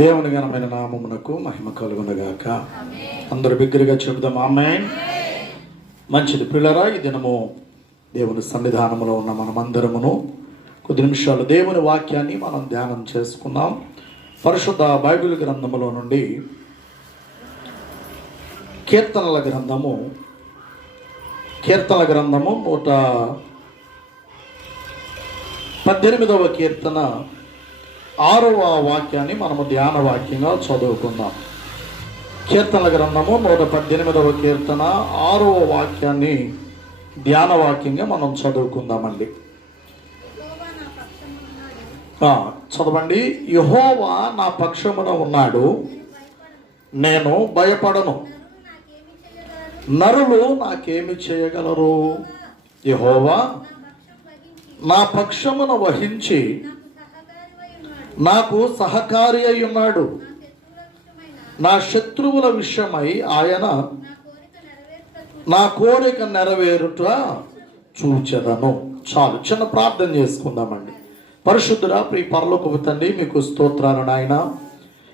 దేవుని ఘనమైన నామమునకు మహిమ కలుగునగాక. అందరూ బిగ్గరగా చెబుదాం ఆమేన్. మంచిది పిల్లరా, ఈ దినము దేవుని సన్నిధానంలో ఉన్న మనమందరమును కొద్ది నిమిషాలు దేవుని వాక్యాన్ని మనం ధ్యానం చేసుకుందాం. పరిశుద్ధ బైబిల్ గ్రంథములో నుండి కీర్తనల గ్రంథము 118వ కీర్తన 6వ వాక్యాన్ని మనము ధ్యాన వాక్యంగా చదువుకుందాం. కీర్తనల గ్రంథము 118వ కీర్తన 6వ వాక్యాన్ని ధ్యాన వాక్యంగా మనం చదువుకుందామండి. చదవండి. యెహోవా నా పక్షమున ఉన్నాడు, నేను భయపడను. నరులు నాకేమి చేయగలరు? యెహోవా నా పక్షమున వహించి నాకు సహకారి అయి ఉన్నాడు. నా శత్రువుల విషయమై ఆయన నా కోరిక నెరవేరుట చూచెదను. చాలు, చిన్న ప్రార్థన చేసుకుందామండి. పరిశుద్ధుడా, ప్రియ పరలోకపు తండ్రి, మీకు స్తోత్రాలు నాయన.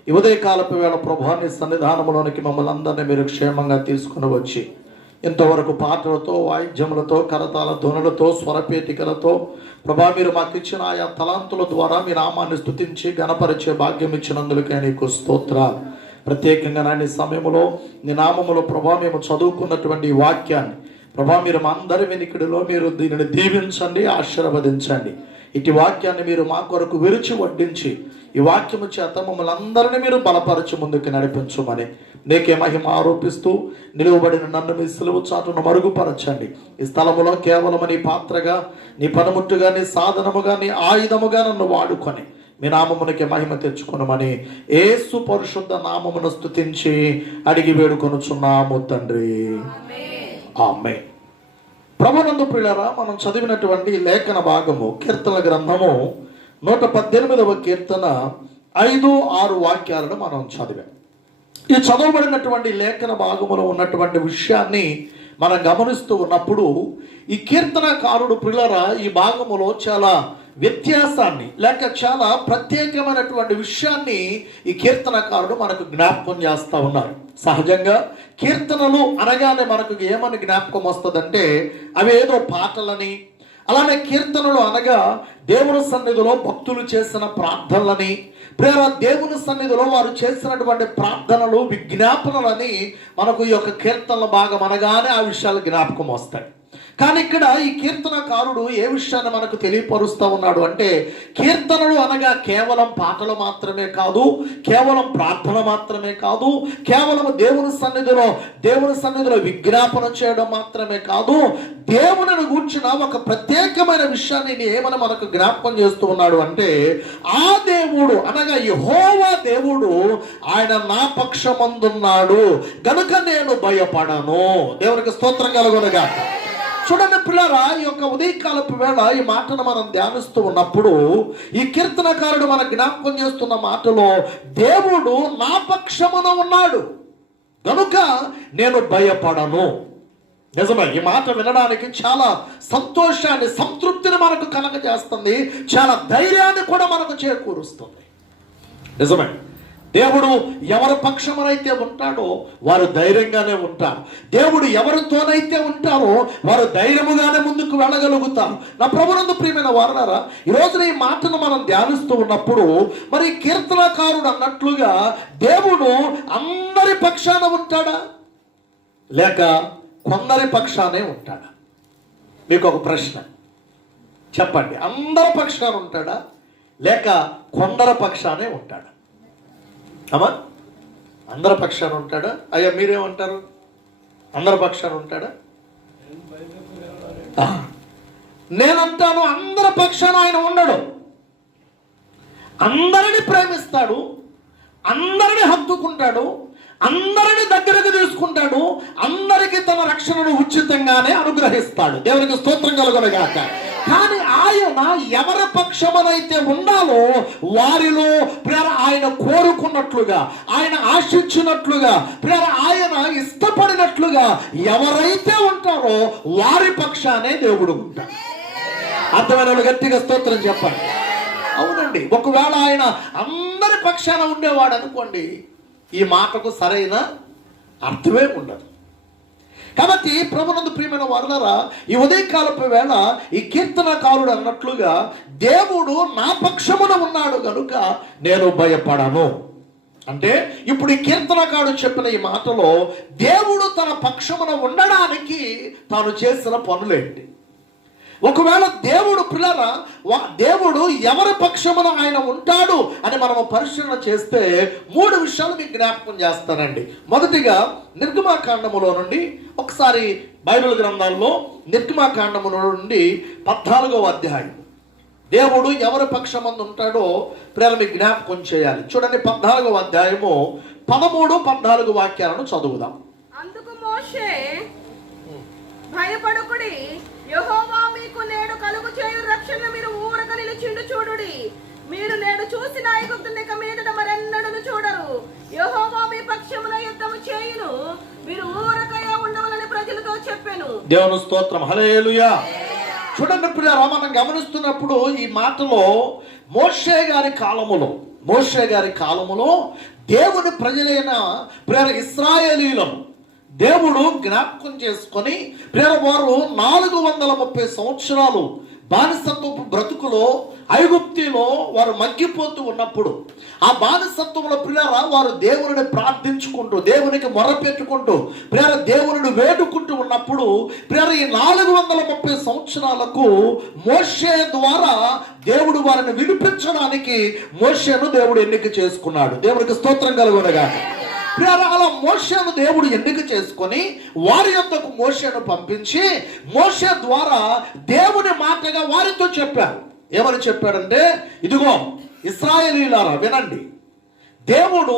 ఈ ఉదయకాలపు వేళ ప్రభువాని సన్నిధానంలోనికి మమ్మల్ని అందరినీ మీరు క్షేమంగా తీసుకుని వచ్చి ఇంతవరకు పాటలతో, వాయిద్యములతో, కరతాల ధ్వనులతో, స్వరపేటికలతో ప్రభా మీరు మాకు ఇచ్చిన ఆయా తలాంతుల ద్వారా మీ నామాన్ని స్తుతించి గణపరిచే భాగ్యం ఇచ్చినందుకే నీకు స్తోత్రాలు. ప్రత్యేకంగా నాని సమయంలో నీ నామములో ప్రభా మేము చదువుకున్నటువంటి ఈ వాక్యాన్ని ప్రభా మీరు మా అందరి వెనుకడిలో మీరు దీనిని దీవించండి, ఆశీర్వదించండి. ఇటు వాక్యాన్ని మీరు మా కొరకు విరిచి వడ్డించి ఈ వాక్యము చేత మమ్మల్ని అందరినీ మీరు బలపరచి ముందుకు నడిపించమని నీకే మహిమ ఆరోపిస్తూ నిలువబడిన నన్ను మీ సిలువ చాటును మరుగుపరచండి. ఈ స్థలములో కేవలం నీ పాత్రగా, నీ పనిముట్టుగా, నీ సాధనముగా, నీ ఆయుధముగా నన్ను వాడుకొని మీ నామమునికి మహిమ తెచ్చుకొనమని యేసు పరిశుద్ధ నామమును స్తుతించి అడిగి వేడుకొనుచున్నాము తండ్రి, ఆమేన్. ప్రభునందు ప్రియులారా, మనం చదివినటువంటి లేఖన భాగము కీర్తన గ్రంథము 118వ కీర్తన 5-6 వాక్యాలను మనం చదివాం. ఈ చదవబడినటువంటి లేఖన భాగములో ఉన్నటువంటి విషయాన్ని మనం గమనిస్తూ ఉన్నప్పుడు ఈ కీర్తనకారుడు ప్రియులారా ఈ భాగములో చాలా వ్యత్యాసాన్ని లేక చాలా ప్రత్యేకమైనటువంటి విషయాన్ని ఈ కీర్తనకారుడు మనకు జ్ఞాపకం చేస్తూ ఉన్నారు. సహజంగా కీర్తనలు అనగానే మనకు ఏమని జ్ఞాపకం వస్తుందంటే అవేదో పాటలని, అలానే కీర్తనలు అనగా దేవుని సన్నిధిలో భక్తులు చేసిన ప్రార్థనలని, ప్రేమ దేవుని సన్నిధిలో వారు చేసినటువంటి ప్రార్థనలు, విజ్ఞాపనలని మనకు ఈ యొక్క కీర్తనల భాగం అనగానే ఆ విషయాలు జ్ఞాపకం వస్తాయి. కానీ ఇక్కడ ఈ కీర్తనకారుడు ఏ విషయాన్ని మనకు తెలియపరుస్తూ ఉన్నాడు అంటే కీర్తనలు అనగా కేవలం పాటలు మాత్రమే కాదు, కేవలం ప్రార్థన మాత్రమే కాదు, కేవలం దేవుని సన్నిధిలో విజ్ఞాపన చేయడం మాత్రమే కాదు, దేవుని గూర్చిన ఒక ప్రత్యేకమైన విషయాన్ని ఏమని మనకు జ్ఞాపకం చేస్తూ ఉన్నాడు అంటే ఆ దేవుడు అనగా యెహోవా దేవుడు ఆయన నా పక్షమందున్నాడు గనుక నేను భయపడను. దేవునికి స్తోత్రం కలుగునుగాక. చూడండి పిల్లరా, ఈ యొక్క ఉదయకాలపు వేళ ఈ మాటను మనం ధ్యానిస్తూ ఉన్నప్పుడు ఈ కీర్తనకారుడు మన జ్ఞాపకం చేస్తున్న మాటలో దేవుడు నా పక్షమున ఉన్నాడు గనుక నేను భయపడను. నిజమే, ఈ మాట వినడానికి చాలా సంతోషాన్ని, సంతృప్తిని మనకు కలగజేస్తుంది, చాలా ధైర్యాన్ని కూడా మనకు చేకూరుస్తుంది. నిజమే, దేవుడు ఎవరి పక్షమునైతే ఉంటాడో వారు ధైర్యంగానే ఉంటారు. దేవుడు ఎవరితోనైతే ఉంటారో వారు ధైర్యముగానే ముందుకు వెళ్ళగలుగుతారు. నా ప్రభునందు ప్రియమైన వారలారా, ఈ రోజున ఈ మాటను మనం ధ్యానిస్తూ ఉన్నప్పుడు మరి కీర్తనకారుడు అన్నట్లుగా దేవుడు అందరి పక్షాన ఉంటాడా లేక కొందరి పక్షానే ఉంటాడా? మీకు ఒక ప్రశ్న చెప్పండి. అందరి పక్షాన ఉంటాడా లేక కొందరి పక్షానే ఉంటాడా? అమ్మా, అందరి పక్షాన ఉంటాడా? అయ్యా మీరేమంటారు? అందరి పక్షాన ఉంటాడా? నేనంటాను అందరి పక్షాన ఆయన ఉండడు. అందరిని ప్రేమిస్తాడు, అందరిని హత్తుకుంటాడు, అందరిని దగ్గరకు తీసుకుంటాడు, అందరికీ తన రక్షణను ఉచితంగానే అనుగ్రహిస్తాడు. దేవునికి స్తోత్రం కలుగునుగాక. కానీ ఆయన ఎవరి పక్షమనైతే ఉండాలో వారిలో ప్రేర ఆయన కోరుకున్నట్లుగా, ఆయన ఆశించినట్లుగా, ప్రేర ఆయన ఇష్టపడినట్లుగా ఎవరైతే ఉంటారో వారి పక్షానే దేవుడు ఉంటాడు. అర్థమైన గట్టిగా స్తోత్రం చెప్పండి. అవునండి, ఒకవేళ ఆయన అందరి పక్షాన ఉండేవాడు అనుకోండి, ఈ మాటకు సరైన అర్థమే ఉండదు. కాబట్టి ప్రభునందు ప్రియమైన వారులారా, ఈ ఉదయకాలపు వేళ ఈ కీర్తనకారుడు అన్నట్లుగా దేవుడు నా పక్షమున ఉన్నాడు కనుక నేను భయపడను అంటే, ఇప్పుడు ఈ కీర్తనకారుడు చెప్పిన ఈ మాటలో దేవుడు తన పక్షమున ఉండడానికి తాను చేసిన పనులేంటి? ఒకవేళ దేవుడు పిల్లరా, దేవుడు ఎవరి పక్షమున ఆయన ఉంటాడు అని మనము పరిశీలన చేస్తే 3 విషయాలు మీకు జ్ఞాపకం చేస్తానండి. మొదటిగా నిర్గమాకాండములో నుండి ఒకసారి బైబిల్ గ్రంథాల్లో నిర్గమాకాండములో నుండి 14వ అధ్యాయం దేవుడు ఎవరి పక్షమందు ఉంటాడో ప్రేరణ మీకు జ్ఞాపకం చేయాలి. చూడండి, 14వ అధ్యాయము 13, 14 వాక్యాలను చదువుదాం. అందుకు మోషే, భయపడకుడి, యెహోవా మీకు నేడు కలుగు చేయు రక్షణ మీరు ఊరక నిలిచిండు చూడుడి. మీరు నేడు చూసిన ఐగుప్తుని ఇక మీదట మరెన్నడూ చూడరు. యెహోవా మీ పక్షమున యుద్ధము చేయును, మీరు ఊరకగా ఉండవలని ప్రజలతో చెప్పాను. దేవుని స్తోత్రం, హల్లెలూయా. చూడండి ప్రియులారా, మనం గమనిస్తున్నప్పుడు ఈ మాటలో మోషే గారి కాలములో దేవుని ప్రజలైన ప్రియుల ఇశ్రాయేలీయులను దేవుడు జ్ఞాపకం చేసుకొని వారు 430 సంవత్సరాలు బానిసత్వపు బ్రతుకులో ఐగుప్తిలో వారు మగ్గిపోతూ ఉన్నప్పుడు, ఆ బానిసత్వంలో ప్రియులారా వారు దేవుని ప్రార్థించుకుంటూ, దేవునికి మొరపెట్టుకుంటూ, ప్రియులారా దేవుని వేడుకుంటూ ఉన్నప్పుడు ప్రియులారా ఈ 430 సంవత్సరాలకు మోషే ద్వారా దేవుడు వారిని వినిపించడానికి మోషేను దేవుడు ఎన్నిక చేసుకున్నాడు. దేవునికి స్తోత్రం కలుగునగాక. అలా మోషేను దేవుడు ఎన్నిక చేసుకొని వారి యొద్దకు మోషేను పంపించి మోషే ద్వారా దేవుని మాటగా వారితో చెప్పారు. ఏమని చెప్పాడంటే, ఇదిగో ఇశ్రాయేలీయులారా వినండి, దేవుడు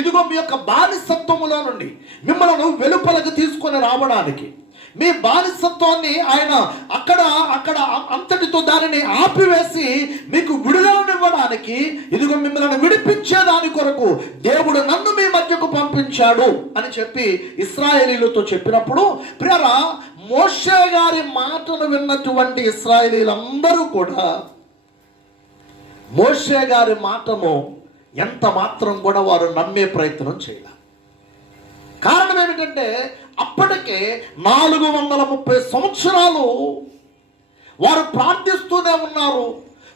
ఇదిగో మీ యొక్క బానిసత్వములో నుండి మిమ్మల్ని వెలుపలకు తీసుకొని రావడానికి, మీ బానిసత్వాన్ని ఆయన అక్కడ అంతటితో దానిని ఆపివేసి మీకు విడుదలనివ్వడానికి, ఇదిగో మిమ్మల్ని విడిపించేదాని కొరకు దేవుడు నన్ను మీ మధ్యకు పంపించాడు అని చెప్పి ఇశ్రాయేలీయులతో చెప్పినప్పుడు ప్రియరా మోషే గారి మాటను విన్నటువంటి ఇశ్రాయేలీయులందరూ కూడా మోషే గారి మాటను ఎంత మాత్రం కూడా వారు నమ్మే ప్రయత్నం చేయాలి. కారణం ఏమిటంటే, అప్పటికే 430 సంవత్సరాలు వారు ప్రార్థిస్తూనే ఉన్నారు,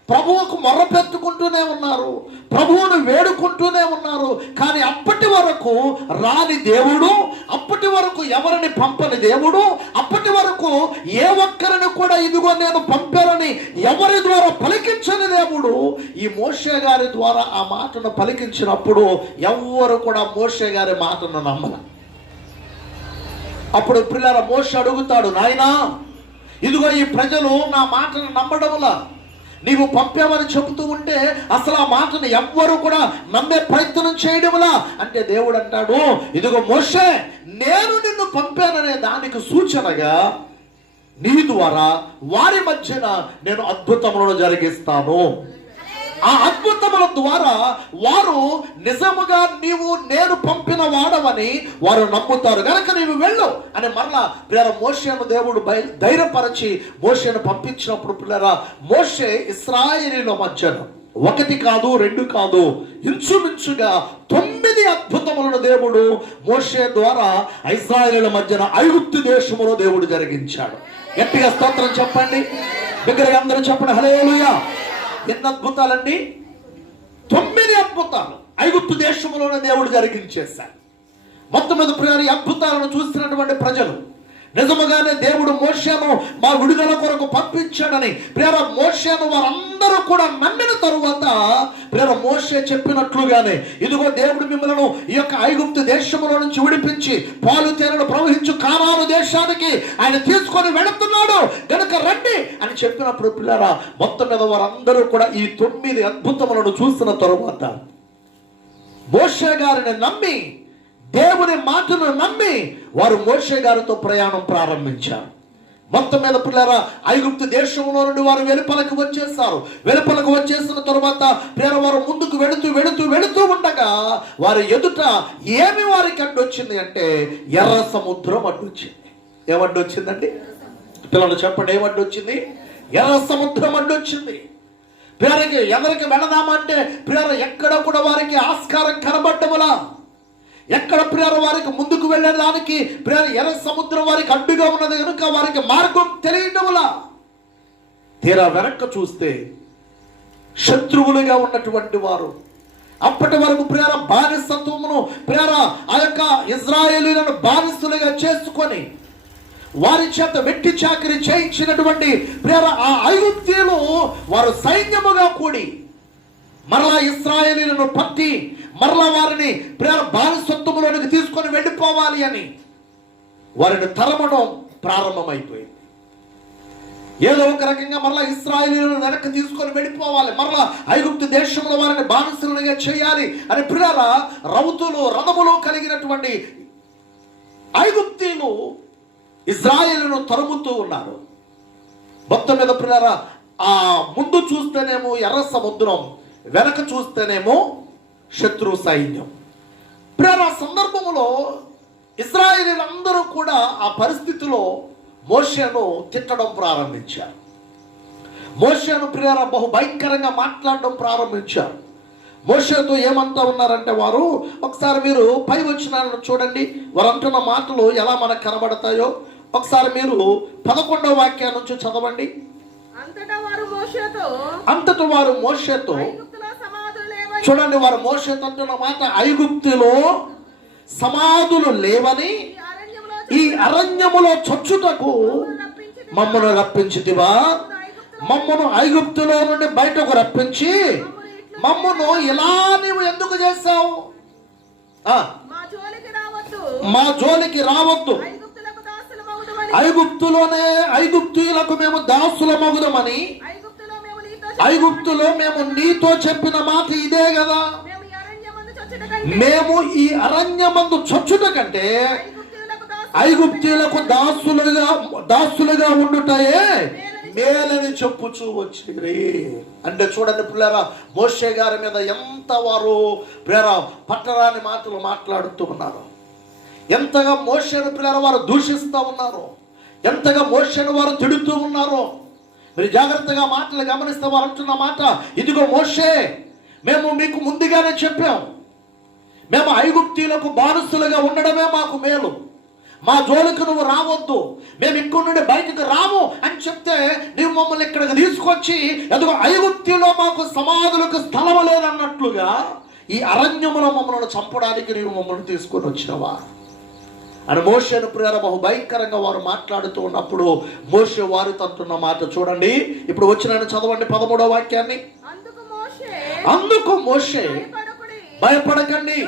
ప్రభువుకు మొర్రపెట్టుకుంటూనే ఉన్నారు, ప్రభువును వేడుకుంటూనే ఉన్నారు. కానీ అప్పటి వరకు రాని దేవుడు, అప్పటి వరకు ఎవరిని పంపని దేవుడు, అప్పటి వరకు ఏ ఒక్కరిని కూడా ఇదిగో నేను పంపారని ఎవరి ద్వారా పలికించని దేవుడు ఈ మోషే గారి ద్వారా ఆ మాటను పలికించినప్పుడు ఎవ్వరు కూడా మోషే గారి మాటను నమ్మరు. అప్పుడు పిల్లల మోషే అడుగుతాడు, నాయనా ఇదిగో ఈ ప్రజలు నా మాటను నమ్మడంలా, నీవు పంపామని చెబుతూ ఉంటే అసలు ఆ మాటను ఎవ్వరు కూడా నమ్మే ప్రయత్నం చేయడంలా అంటే దేవుడు అంటాడు, ఇదిగో మోషే నేను నిన్ను పంపాననే దానికి సూచనగా నీ ద్వారా వారి మధ్యన నేను అద్భుతములను జరిగిస్తాను. ఆ అద్భుతముల ద్వారా వారు నిజముగా నీవు నేను పంపిన వాడవని వారు నమ్ముతారు కనుక నీవు వెళ్ళు అని మరలా పిల్లల మోషేను దేవుడు ధైర్యపరచి మోషేను పంపించినప్పుడు పిల్లరా మోషే ఇశ్రాయేలీయుల మధ్యన 1 కాదు 2 కాదు ఇంచుమించుగా 9 అద్భుతములను దేవుడు మోషే ద్వారా ఇశ్రాయేలీయుల మధ్యన ఐగుప్తు దేశములో దేవుడు జరిగించాడు. గట్టిగా స్తోత్రం చెప్పండి, బిగ్గరగా అందరూ చెప్పండి హల్లెలూయా. ఎన్ని అద్భుతాలండి? 9 అద్భుతాలు ఐగుప్తు దేశంలోనే దేవుడు జరిగించేశాడు. మొత్తం మీద ప్రియులారా అద్భుతాలను చూస్తున్నటువంటి ప్రజలు నిజముగానే దేవుడు మోషేను మా విడుదల కొరకు పంపించాడని ప్రియులారా మోషేను వారందరూ కూడా నమ్మిన తరువాత ప్రియులారా మోషే చెప్పినట్లుగానే ఇదిగో దేవుడు మిమ్మల్ని ఈ యొక్క ఐగుప్తు దేశంలో నుంచి విడిపించి పాలు తేనెలు ప్రవహించు కానాను దేశానికి ఆయన తీసుకొని వెళుతున్నాడు గనుక రండి అని చెప్పినప్పుడు ప్రియులారా మొత్తం మీద వారందరూ కూడా ఈ 9 అద్భుతములను చూసిన తరువాత మోషే గారిని నమ్మి దేవుని మాటను నమ్మి వారు మోషే గారితో ప్రయాణం ప్రారంభించారు. మొత్తం మీద పిల్లరా ఐగుప్తు దేశంలో నుండి వారు వెలుపలకు వచ్చేసారు. వెలుపలకు వచ్చేసిన తరువాత పిల్లరా వారు ముందుకు వెళుతూ ఉండగా వారి ఎదుట ఏమి వారికి అడ్డొచ్చింది అంటే ఎర్ర సముద్రం అడ్డొచ్చింది. ఏమడ్డొచ్చిందండి పిల్లలు చెప్పండి, ఏమడ్డొచ్చింది? ఎర్ర సముద్రం అడ్డొచ్చింది. ప్రియరికి ఎవరికి వెళదామంటే ప్రియర ఎక్కడ కూడా వారికి ఆస్కారం కనబడ్డములా, ఎక్కడ ప్రియర వారికి ముందుకు వెళ్ళడానికి ప్రియర ఎర్ర సముద్రం వారికి అడ్డుగా ఉన్నది కనుక వారికి మార్గం తెలియటములా. తీరా వెనక్కి చూస్తే శత్రువులుగా ఉన్నటువంటి వారు, అప్పటి వరకు ప్రియర బానిసత్వమును ప్రియర ఆ యొక్క ఇజ్రాయేలీలను బానిసలుగా చేసుకొని వారి చేత వెట్టి చాకిరి చేయించినటువంటి ప్రియర ఆ ఐగుప్తీయులు వారు సైన్యముగా కూడి మరలా ఇశ్రాయేలీయులను పట్టి మరలా వారిని ప్రియర బానిసత్వములోనికి తీసుకొని వెళ్ళిపోవాలి అని వారిని తరమడం ప్రారంభమైపోయింది. ఏదో ఒక రకంగా మరలా ఇశ్రాయేలీయులను వెనక్కి తీసుకొని వెళ్ళిపోవాలి, మరలా ఐగుప్తు దేశంలో వారిని బానిసలుగా చేయాలి అని ప్రియర రౌతులు రథములు కలిగినటువంటి ఐగుప్తీయులు ఇజ్రాయేలును తరుముతూ ఉన్నారు. మొత్తం మీద ప్రియరా ఆ ముందు చూస్తేనేమో ఎర్ర సముద్రం, వెనక చూస్తేనేమో శత్రు సైన్యం. ప్రియరా సందర్భంలో ఇశ్రాయేలీయులందరూ కూడా ఆ పరిస్థితిలో మోషేను తిట్టడం ప్రారంభించారు. మోషేను ప్రియరా బహు భయంకరంగా మాట్లాడడం ప్రారంభించారు. మోషేతో ఏమంటా ఉన్నారంటే వారు, ఒకసారి మీరు పై వచనాలను చూడండి, వారు అంటున్న మాటలు ఎలా మనకు కనబడతాయో ఒకసారి మీరు 11వ వాక్యం నుంచి చదవండి. అంతటా వారు మోషేతో చూడండి, వారు మోషేతో అంటున్న మాట, ఐగుప్తులో సమాధులు లేవని ఈ అరణ్యములో చచ్చుటకు మమ్మను రప్పించితివా, మమ్మను ఐగుప్తులో నుండి బయటకు రప్పించి మమ్మను ఇలా నీవు ఎందుకు చేశావు? మా జోలికి రావద్దు, ఐగుప్తులకు మేము దాసులమగుదమని ఐగుప్తులో మేము నీతో చెప్పిన మాట ఇదే కదా. మేము ఈ అరణ్యమందు చచ్చుట కంటే ఐగుప్తులకు దాసులుగా ఉండుటయే మేలని చెప్పుచూ వచ్చింది. అంటే చూడండి పిల్లరా, మోషే గారి మీద ఎంత వారు ప్రేర పట్టరాని మాటలు మాట్లాడుతూ ఉన్నారు, ఎంతగా మోషేను పిల్లల వారు దూషిస్తూ ఉన్నారు, ఎంతగా మోషేను వారు తిడుతూ ఉన్నారు. మీరు జాగ్రత్తగా మాటలు గమనిస్తే వారు అంటున్న మాట, ఇదిగో మోషే, మేము మీకు ముందుగానే చెప్పాం, మేము ఐగుప్తీయులకు బానిసలుగా ఉండడమే మాకు మేలు, మా జోలికి నువ్వు రావద్దు, మేము ఇక్కడ నుండి బయటకు రాము అని చెప్తే నువ్వు మమ్మల్ని ఇక్కడికి తీసుకొచ్చి ఎదుగు ఐగుప్తిలో మాకు సమాధులకు స్థలం లేదన్నట్లుగా ఈ అరణ్యములో మమ్మల్ని చంపడానికి నీవు మమ్మల్ని తీసుకొని వచ్చినవా అని మోషేను ప్రియర బహు భయంకరంగా వారు మాట్లాడుతూ ఉన్నప్పుడు మోషే వారితో అంటున్న మాట చూడండి. ఇప్పుడు వచ్చిన చదవండి 13వ వాక్యాన్ని. అందుకు మోషే, భయపడకండి,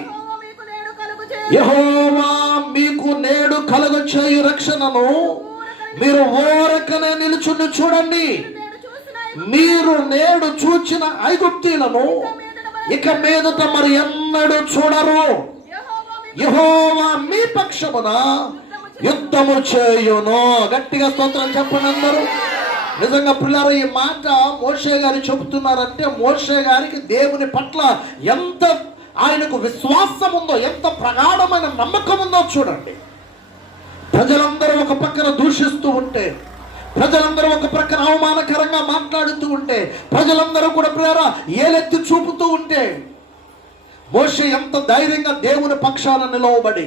యెహోవా మీకు నేడు కలుగచేయు రక్షణను మీరు ఊరకనే నిలుచుని చూడండి. మీరు నేడు చూచిన ఐగుప్తీయులను ఇక మీదట మరి ఎన్నడూ చూడరు. యెహోవా మీ పక్షమున యుద్ధము చేయును. గట్టిగా స్తోత్రం చెప్పండి అందరూ. నిజంగా పిల్లలు ఈ మాట మోషే గారు చెబుతున్నారంటే మోషే గారికి దేవుని పట్ల ఎంత ఆయనకు విశ్వాసం ఉందో, ఎంత ప్రగాఢమైన నమ్మకం ఉందో చూడండి. ప్రజలందరూ ఒక పక్కన దూషిస్తూ ఉంటే, ప్రజలందరూ ఒక ప్రక్కన అవమానకరంగా మాట్లాడుతూ ఉంటే, ప్రజలందరూ కూడా ప్రేర ఏలెత్తి చూపుతూ ఉంటే మోషే ఎంత ధైర్యంగా దేవుని పక్షాన నిలవబడి,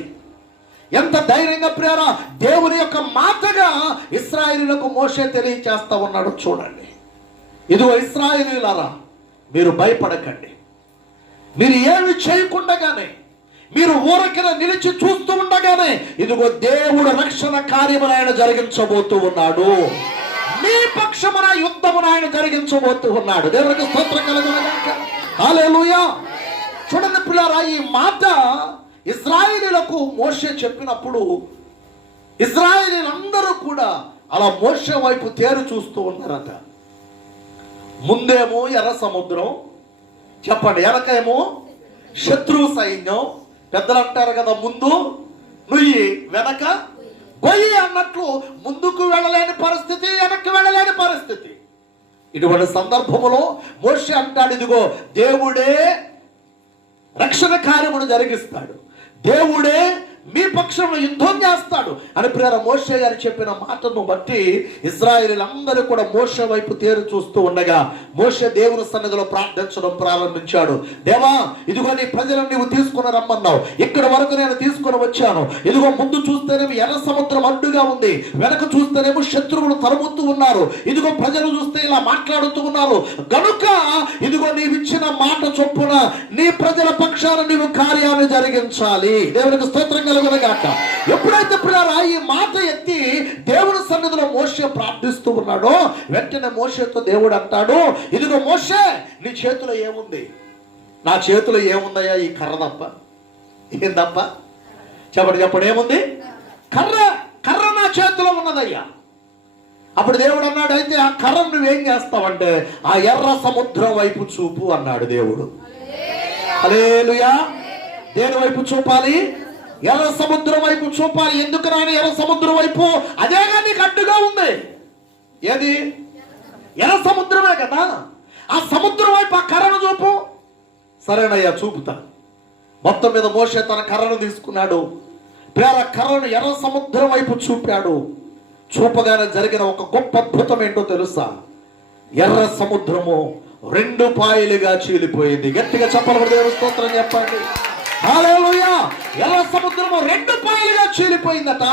ఎంత ధైర్యంగా ప్రేర దేవుని యొక్క మాటగా ఇశ్రాయేలీయులకు మోషే తెలియచేస్తా ఉన్నాడు చూడండి. ఇదిగో ఇశ్రాయేలీయులారా, మీరు భయపడకండి, మీరు ఏమి చేయకుండానే, మీరు ఊరకిన నిలిచి చూస్తూ ఉండగానే ఇదిగో దేవుడు రక్షణ కార్యమును ఆయన జరిగించబోతూ ఉన్నాడు. మీ పక్షమున యుద్ధమును ఆయన జరిగించబోతూ ఉన్నాడు. దేవునికి స్తోత్రం కలుగునుగాక. హల్లెలూయా. చూడండి పిల్లరా, ఈ మాట ఇశ్రాయేలీయులకు మోషే చెప్పినప్పుడు ఇశ్రాయేలీయులందరూ కూడా అలా మోషే వైపు తేరు చూస్తూ ఉన్నారట. ముందేమో ఎర్ర సముద్రం, చెప్పండి, వెనకేమో శత్రు సైన్యం. పెద్దలు అంటారు కదా, ముందు నుయ్యి వెనక గొయ్యి అన్నట్లు ముందుకు వెళ్ళలేని పరిస్థితి, వెనక్కి వెళ్ళలేని పరిస్థితి. ఇటువంటి సందర్భంలో మోషే అంటాడు, ఇదిగో దేవుడే రక్షణ కార్యమును జరిగిస్తాడు, దేవుడే మీ పక్షంలో యుద్ధం చేస్తాడు అని ప్రియర మోషే గారు చెప్పిన మాటను బట్టి ఇశ్రాయేలీలందరూ కూడా మోషే వైపు తేరు చూస్తూ ఉండగా మోషే దేవుని సన్నిధిలో ప్రార్థించడం ప్రారంభించాడు. దేవా, ఇదిగో నీ ప్రజలను నీవు తీసుకుని రమ్మన్నావు, ఇక్కడ వరకు నేను తీసుకుని వచ్చాను. ఇదిగో ముందు చూస్తేనేమో ఎర్ర సముద్రం అడ్డుగా ఉంది, వెనక చూస్తేనేమో శత్రువులు తరుముతూ ఉన్నారు, ఇదిగో ప్రజలు చూస్తే ఇలా మాట్లాడుతూ ఉన్నారు. గనుక ఇదిగో నీవిచ్చిన మాట చొప్పున నీ ప్రజల పక్షాన నీవు కార్యాన్ని జరిగించాలి. దేవునికి స్తోత్రం కలుగునుగాక. ఎప్పుడైతే ప్రియులారా ఈ మాట ఎత్తి దేవుని సన్నిధిలో మోషే ప్రార్థిస్తూ ఉన్నాడో వెంటనే మోషేతో దేవుడు అంటాడు, ఇదిగో మోషే, నీ చేతిలో ఏముంది? నా చేతిలో ఏముందయ్యా? ఈ కర్ర తప్ప. ఏం తప్ప? చెప్పండి, ఏముంది? కర్ర. కర్ర నా చేతిలో ఉన్నదయ్యా. అప్పుడు దేవుడు అన్నాడు, అయితే ఆ కర్రను నువ్వేం చేస్తావంటే ఆ ఎర్ర సముద్రం వైపు చూపు అన్నాడు దేవుడు. హల్లెలూయా. దేని వైపు చూపాలి? ఎర్ర సముద్రం వైపు చూపాలి. ఎందుకు రాని ఎర్ర సముద్రం వైపు? అదేగా నీకు అడ్డుగా ఉంది. ఏది? ఎర్ర సముద్రమే కదా. ఆ సముద్రం వైపు ఆ కర్రను చూపు. సరేనయ్యా, చూపుతా. మొత్తం మీద మోషే తన కర్రను తీసుకున్నాడు. ప్రేర కర్రను ఎర్ర సముద్రం వైపు చూపాడు. చూపగానే జరిగిన ఒక గొప్ప అద్భుతం ఏంటో తెలుసా? ఎర్ర సముద్రము 2 పాయలుగా చీలిపోయింది. గట్టిగా చెప్పాలి, దేవుని స్తోత్రం చెప్పండి. హల్లెలూయా. ఎర్ర సముద్రము 2 పాయలుగా చీలిపోయిందట.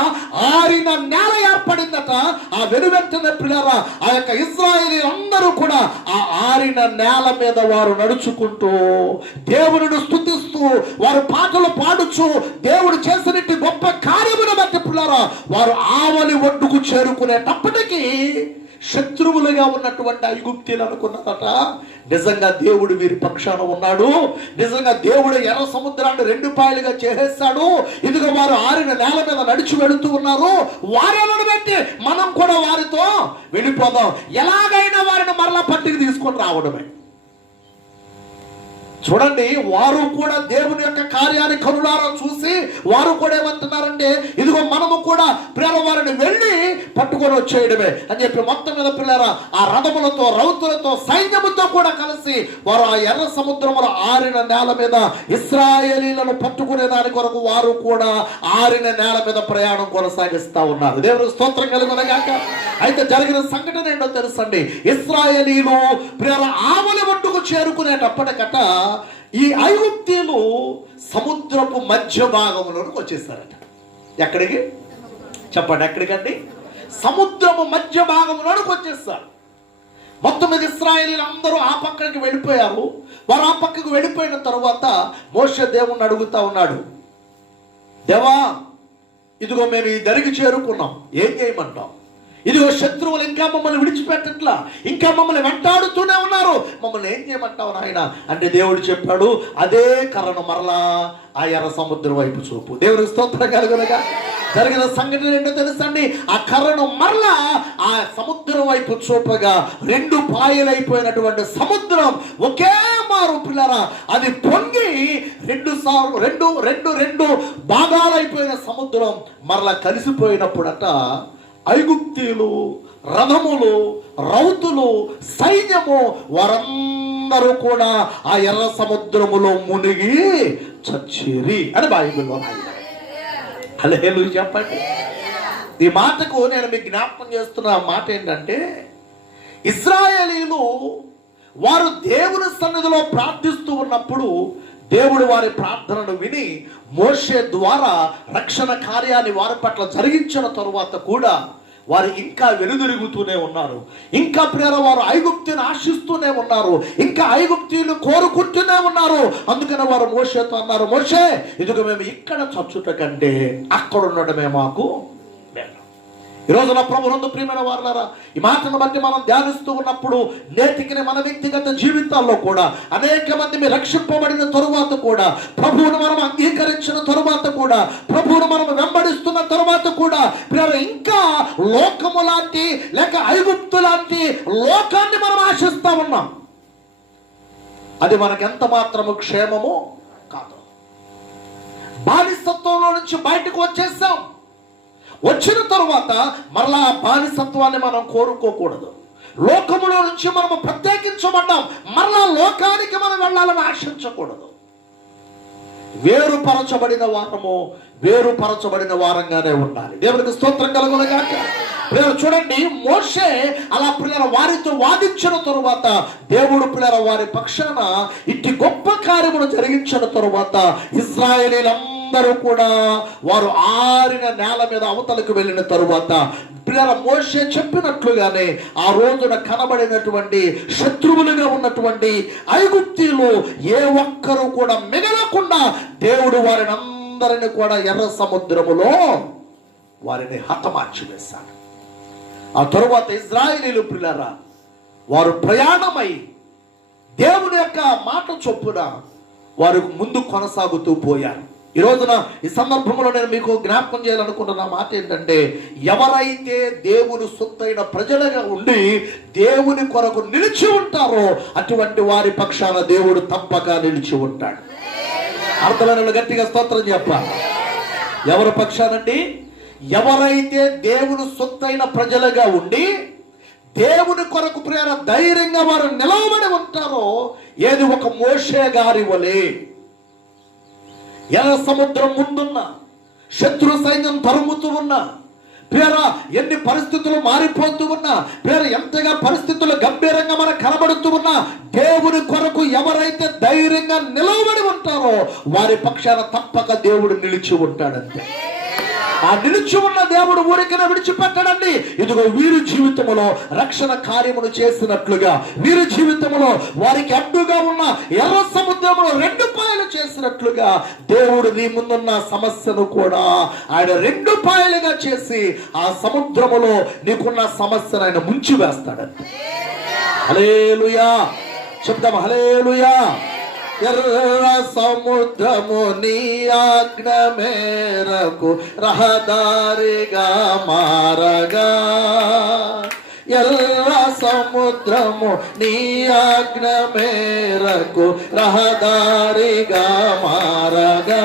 ఆరిన నేల ఏర్పడిందట. ఆ వెనువెంటనే ప్రియులారా ఆ యొక్క ఇశ్రాయేలీలందరూ కూడా ఆ ఆరిన నేల మీద వారు నడుచుకుంటూ దేవునిని స్తుతిస్తూ వారు పాటలు పాడుచు దేవుడు చేసినట్టు గొప్ప కార్యమును బట్టి ప్రియులారా వారు ఆవలి ఒడ్డుకు చేరుకునేటప్పటికీ శత్రువులుగా ఉన్నటువంటి ఐగుప్తీయులు అనుకున్నారట, నిజంగా దేవుడు వీరి పక్షాన ఉన్నాడు, నిజంగా దేవుడు ఎర్ర సముద్రాన్ని 2 పాయలుగా చేసేస్తాడు, ఇదిగో వారు ఆరిన నేల మీద నడిచి వెళుతూ ఉన్నారు, వారిని బట్టి మనం కూడా వారితో వెళ్ళిపోదాం, ఎలాగైనా వారిని మరలా పట్టుకు తీసుకొని రావడమే. చూడండి, వారు కూడా దేవుని యొక్క కార్యాన్ని కనులారా చూసి వారు కూడా ఏమంటున్నారంటే, ఇదిగో మనము కూడా ప్రేమ వారిని వెళ్ళి పట్టుకొని వచ్చేయడమే అని చెప్పి మొత్తం మీద పిల్లరా ఆ రథములతో రౌతులతో సైన్యముతో కూడా కలిసి వారు ఆ ఎర్ర సముద్రముల ఆరిన నేల మీద ఇశ్రాయేలీలను పట్టుకునే దాని కొరకు వారు కూడా ఆరిన నేల మీద ప్రయాణం కొనసాగిస్తా ఉన్నారు. దేవుని స్తోత్రం కలుగునగాక. అయితే జరిగిన సంఘటన ఏంటో తెలుసండి, ఇశ్రాయేలీలు ప్రేమ ఆవలి ఒడ్డుకు చేరుకునేటప్పటికట ఈ ఐగుప్తీయులు సముద్రపు మధ్య భాగంలోకి వచ్చేసారట. ఎక్కడికి? చెప్పండి, ఎక్కడికండి? సముద్రపు మధ్య భాగంలోకి వచ్చేస్తారు. మొత్తం మీద ఇశ్రాయేలీలు అందరూ ఆ పక్కకి వెళ్ళిపోయారు. వారు ఆ పక్కకు వెళ్ళిపోయిన తరువాత మోషే దేవుణ్ణి అడుగుతా ఉన్నాడు, దేవా, ఇదిగో మేము ఈ దరికి చేరుకున్నాం, ఏం చేయమంటాం? ఇదిగో శత్రువులు ఇంకా మమ్మల్ని విడిచిపెట్టట్లా, ఇంకా మమ్మల్ని వెంటాడుతూనే ఉన్నారు, మమ్మల్ని ఏం చేయమంటావు నాయన అంటే దేవుడు చెప్పాడు, అదే కర్రను మరలా ఆ ఎర్ర సముద్రం వైపు చూపు. దేవుడి స్తోత్రం కలుగునగా. జరిగిన సంఘటన ఏంటో తెలుసండి, ఆ కర్రను మరలా ఆ సముద్రం వైపు చూపగా 2 పాయలైపోయినటువంటి సముద్రం ఒకే మారు పిల్లరా అది పొంగి 2 భాగాలైపోయిన సముద్రం మరలా కలిసిపోయినప్పుడట ఐగుప్తీయులు, రథములు, రౌతులు, సైన్యము వారందరూ కూడా ఆ ఎర్ర సముద్రములో మునిగి చచ్చిరి అని బైబిల్లో. హల్లెలూయా చెప్పండి. ఈ మాటకు నేను మీకు జ్ఞాపకం చేస్తున్న మాట ఏంటంటే, ఇశ్రాయేలీలు వారు దేవుని సన్నిధిలో ప్రార్థిస్తూ ఉన్నప్పుడు దేవుడు వారి ప్రార్థనను విని మోషే ద్వారా రక్షణ కార్యాన్ని వారి పట్ల జరిగించిన తరువాత కూడా వారు ఇంకా వెనుదిరుగుతూనే ఉన్నారు. ఇంకా ప్రేర వారు ఐగుప్తుని ఆశిస్తూనే ఉన్నారు. ఇంకా ఐగుప్తీయులు కోరుకుంటూనే ఉన్నారు. అందుకని వారు మోషేతో అన్నారు, మోషే, ఇదిగో మేము ఇక్కడ చచ్చుట కంటే అక్కడ ఉండడమే మాకు మేలు. ఈరోజు నా ప్రభునందు ప్రియమైన వారులారా, ఈ మాటను బట్టి మనం ధ్యానిస్తూ ఉన్నప్పుడు నేటికి మన వ్యక్తిగత జీవితాల్లో కూడా అనేక మంది రక్షింపబడిన తరువాత కూడా, ప్రభువును మనం అంగీకరించిన తరువాత కూడా, ప్రభువును మనం వెంబడిస్తున్న తరువాత కూడా ఇంకా లోకము లాంటి లేక ఐగుప్తు లాంటి లోకాన్ని మనం ఆశిస్తా ఉన్నాం. అది మనకు ఎంత మాత్రము క్షేమము కాదు. బానిసత్వంలో నుంచి బయటకు వచ్చేసాం. వచ్చిన తరువాత మరలా బానిసత్వాన్ని మనం కోరుకోకూడదు. లోకములో నుంచి మనము ప్రత్యేకించబడ్డాం, మరలా లోకానికి మనం వెళ్ళాలని ఆశించకూడదు. వేరుపరచబడిన వారము వేరుపరచబడిన వారంగానే ఉండాలి. దేవునికి స్తోత్రం కలుగును గాక. పిల్లలు చూడండి, మోషే అలా పిల్లల వారితో వాదించిన తరువాత దేవుడు పిల్లల వారి పక్షాన ఇట్టి గొప్ప కార్యమును జరిగించిన తరువాత ఇశ్రాయేలీలందరూ కూడా వారు ఆరిన నేల మీద అవతలకు వెళ్ళిన తరువాత పిల్లల మోషే చెప్పినట్లుగానే ఆ రోజున కనబడినటువంటి శత్రువులుగా ఉన్నటువంటి ఐగుప్తీయులు ఏ ఒక్కరూ కూడా మిగలకుండా దేవుడు వారిని అందరిని కూడా ఎర్ర సముద్రములో వారిని హతమార్చి వేశాడు. ఆ తరువాత ఇశ్రాయేలీయులు పిల్లరా వారు ప్రయాణమై దేవుని యొక్క మాట చొప్పున వారు ముందు కొనసాగుతూ పోయారు. ఈ రోజున ఈ సందర్భంలో నేను మీకు జ్ఞాపకం చేయాలనుకుంటున్న మాట ఏంటంటే, ఎవరైతే దేవుని సొత్తైన ప్రజలుగా ఉండి దేవుని కొరకు నిలిచి ఉంటారో అటువంటి వారి పక్షాన దేవుడు తప్పక నిలిచి ఉంటాడు. అర్థమైన గట్టిగా స్తోత్రం చెప్పాలి. ఎవరి పక్షానండి? ఎవరైతే దేవుని సొత్తైన ప్రజలుగా ఉండి దేవుని కొరకు ప్రేర ధైర్యంగా వారు నిలవబడి ఉంటారో, ఏది ఒక మోషే గారి వలె ఎర్ర సముద్రం ముందున్న శత్రు సైన్యం తరుముతూ ఉన్నా, పేర ఎన్ని పరిస్థితులు మారిపోతూ ఉన్నా, పేర ఎంతగా పరిస్థితులు గంభీరంగా మనకు కనబడుతూ ఉన్నా, దేవుని కొరకు ఎవరైతే ధైర్యంగా నిలవబడి ఉంటారో వారి పక్షాన తప్పక దేవుడు నిలిచి ఉంటాడంతే. ఆ నిలిచి ఉన్న దేవుడు ఊరికైనా విడిచిపెట్టడండి. ఇదిగో వీరి జీవితంలో రక్షణ కార్యమును చేసినట్లుగా, వీరి జీవితంలో వారికి అడ్డుగా ఉన్న ఎర్ర సముద్రములో 2 పాయలు చేసినట్లుగా దేవుడు నీ ముందున్న సమస్యను కూడా ఆయన 2 పాయలుగా చేసి ఆ సముద్రములో నీకున్న సమస్యను ఆయన ముంచి వేస్తాడండి. హల్లెలూయా చెప్తాం, హల్లెలూయా. ఎర్ర సముద్రము నీ ఆజ్ఞ మేరకు రహదారిగా మారగా, ఎర్ర సముద్రము నీ ఆజ్ఞ మేరకు రహదారిగా మారగా,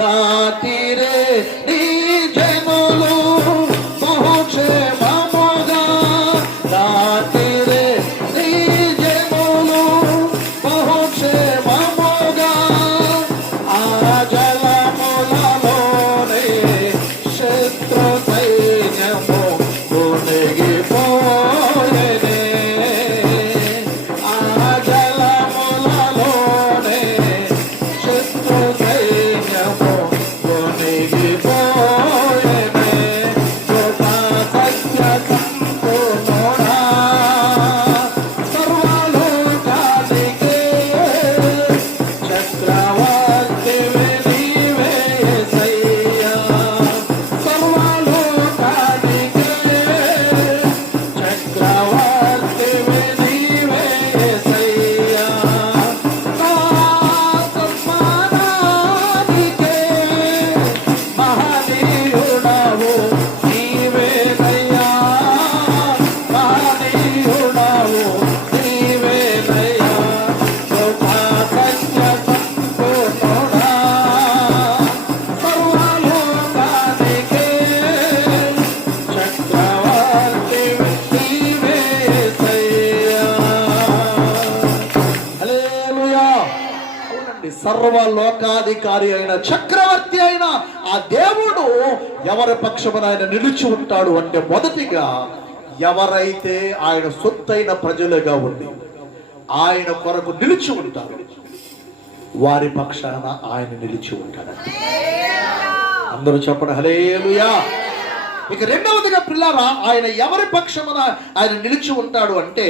దాటిరే నీ జనులు బహుక్షేమముగా, దాటిరే నీ జనులు బహుక్షేమముగా, ఆ జలములలోనే శత్రు సైన్యము కొనిగిపోయేనే, ఆ జలములలోనే శత్రు సైన్యము కొనిగిపోయేనే, కృపా సత్య సంపూర్ణుడా సర్వలోకానికే చక్రవర్తివి నీవే యేసయ్యా, సర్వలోకానికే చక్రవర్తివి నీవే యేసయ్యా, నా సన్మానానికే మహనీయుడవు నీవేనయ్యా, మహనీయుడవు నీవేనయ్యా, కృపా సత్య సంపూర్ణుడా సర్వలోకానికే చక్రవర్తివి నీవే యేసయ్యా. హల్లెలూయా. అవునండి, సర్వలోకాధికారి అయిన చక్రవర్తి అయిన ఆ దేవుడు ఎవరి పక్షమున ఆయన నిలిచి ఉంటాడు అంటే, మొదటిగా ఎవరైతే ఆయన సొత్తైన ప్రజలుగా ఉండి ఆయన కొరకు నిలిచి ఉంటారు వారి పక్షాన ఆయన నిలిచి ఉంటాడండి. అందరూ చెప్పండి హల్లెలూయా. ఇక రెండవదిగా పిల్లారా, ఆయన ఎవరి పక్షమున ఆయన నిలిచి ఉంటాడు అంటే,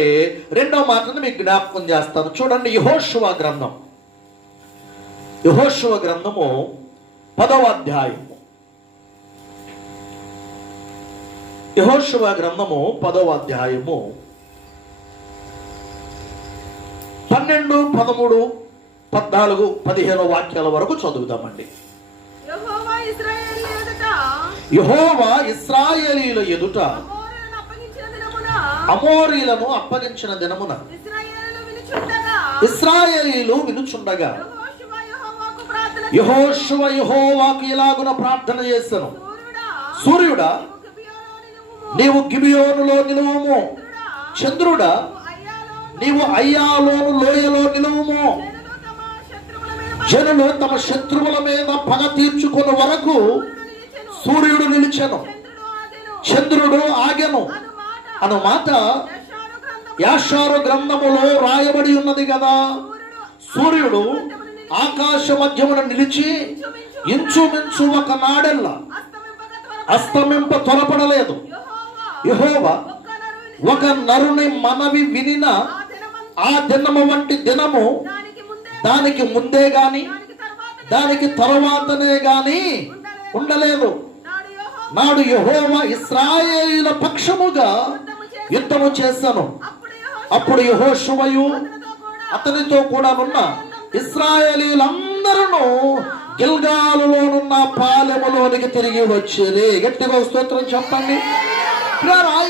రెండవ మాటను మీకు జ్ఞాపకం చేస్తాను. చూడండి, యెహోషువ గ్రంథం, యెహోషువ గ్రంథము 10వ అధ్యాయము, యెహోషువ గ్రంథము 10వ అధ్యాయము 12, 13, 14, 15 వాక్యాల వరకు చదువుదామండి. యెహోవా ఇశ్రాయేలీయుల ఎదుట యెహోవా ఇశ్రాయేలీయుల ఎదుట అమోరీయులను అప్పగించిన దినమున అమోరీయులను అప్పగించిన దినమున ఇశ్రాయేలీయులు ఇశ్రాయేలీయులు వినుచుండగా వినుచుండగా యెహోషువ యెహోవాకు ప్రార్థన యెహోవాకు ఇలాగున ప్రార్థన చేశాను, సూర్యుడా సూర్యుడా నీవు గిబియోనులో నిలువుము, చంద్రుడా నీవు అయ్యాలోను లోయలో నిలువుము, జనులు తమ శత్రువుల మీద పగ తీర్చుకున్న వరకు సూర్యుడు నిలిచెను, చంద్రుడు ఆగెను అను మాట యాషారు గ్రంథములో రాయబడి ఉన్నది కదా. సూర్యుడు ఆకాశ మధ్యమున నిలిచి ఇంచుమించు ఒక నాడెల్లా అస్తమింప త్వరపడలేదు. యెహోవా ఒక నరుని మనవి వినిన ఆ దినము వంటి దినము దానికి ముందే గాని దానికి తరువాతనే గాని ఉండలేదు. నాడు యెహోవా ఇశ్రాయేలుల పక్షముగా యుద్ధము చేశాను. అప్పుడు యెహోషువయు అతనితో కూడా ఉన్న ఇశ్రాయేలీలందరూ గిల్గాలులోనున్న పాలెములోనికి తిరిగి వచ్చేది. గట్టిగా స్తోత్రం చెప్పండి.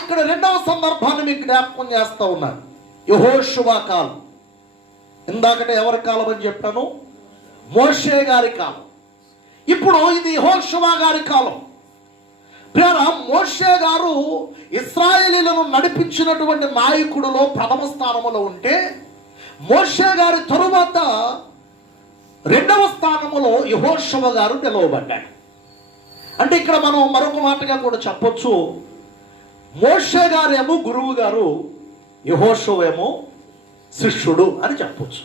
ఇక్కడ రెండవ సందర్భాన్ని మీకు జ్ఞాపకం చేస్తా ఉన్నాను. యెహోషువ కాలం. ఇందాకటే ఎవరి కాలం అని చెప్పాను? మోషే గారి కాలం. ఇప్పుడు ఇది యెహోషువ గారి కాలం. మోషే గారు ఇశ్రాయేలీలను నడిపించినటువంటి నాయకుడిలో ప్రథమ స్థానములో ఉంటే, మోషే గారి తరువాత రెండవ స్థానములో యెహోషువ గారు నిలవబడ్డాడు. అంటే ఇక్కడ మనం మరొక మాటగా కూడా చెప్పొచ్చు, మోషే గారేమో గురువు గారు, యెహోషువ ఏమో శిష్యుడు అని చెప్పొచ్చు.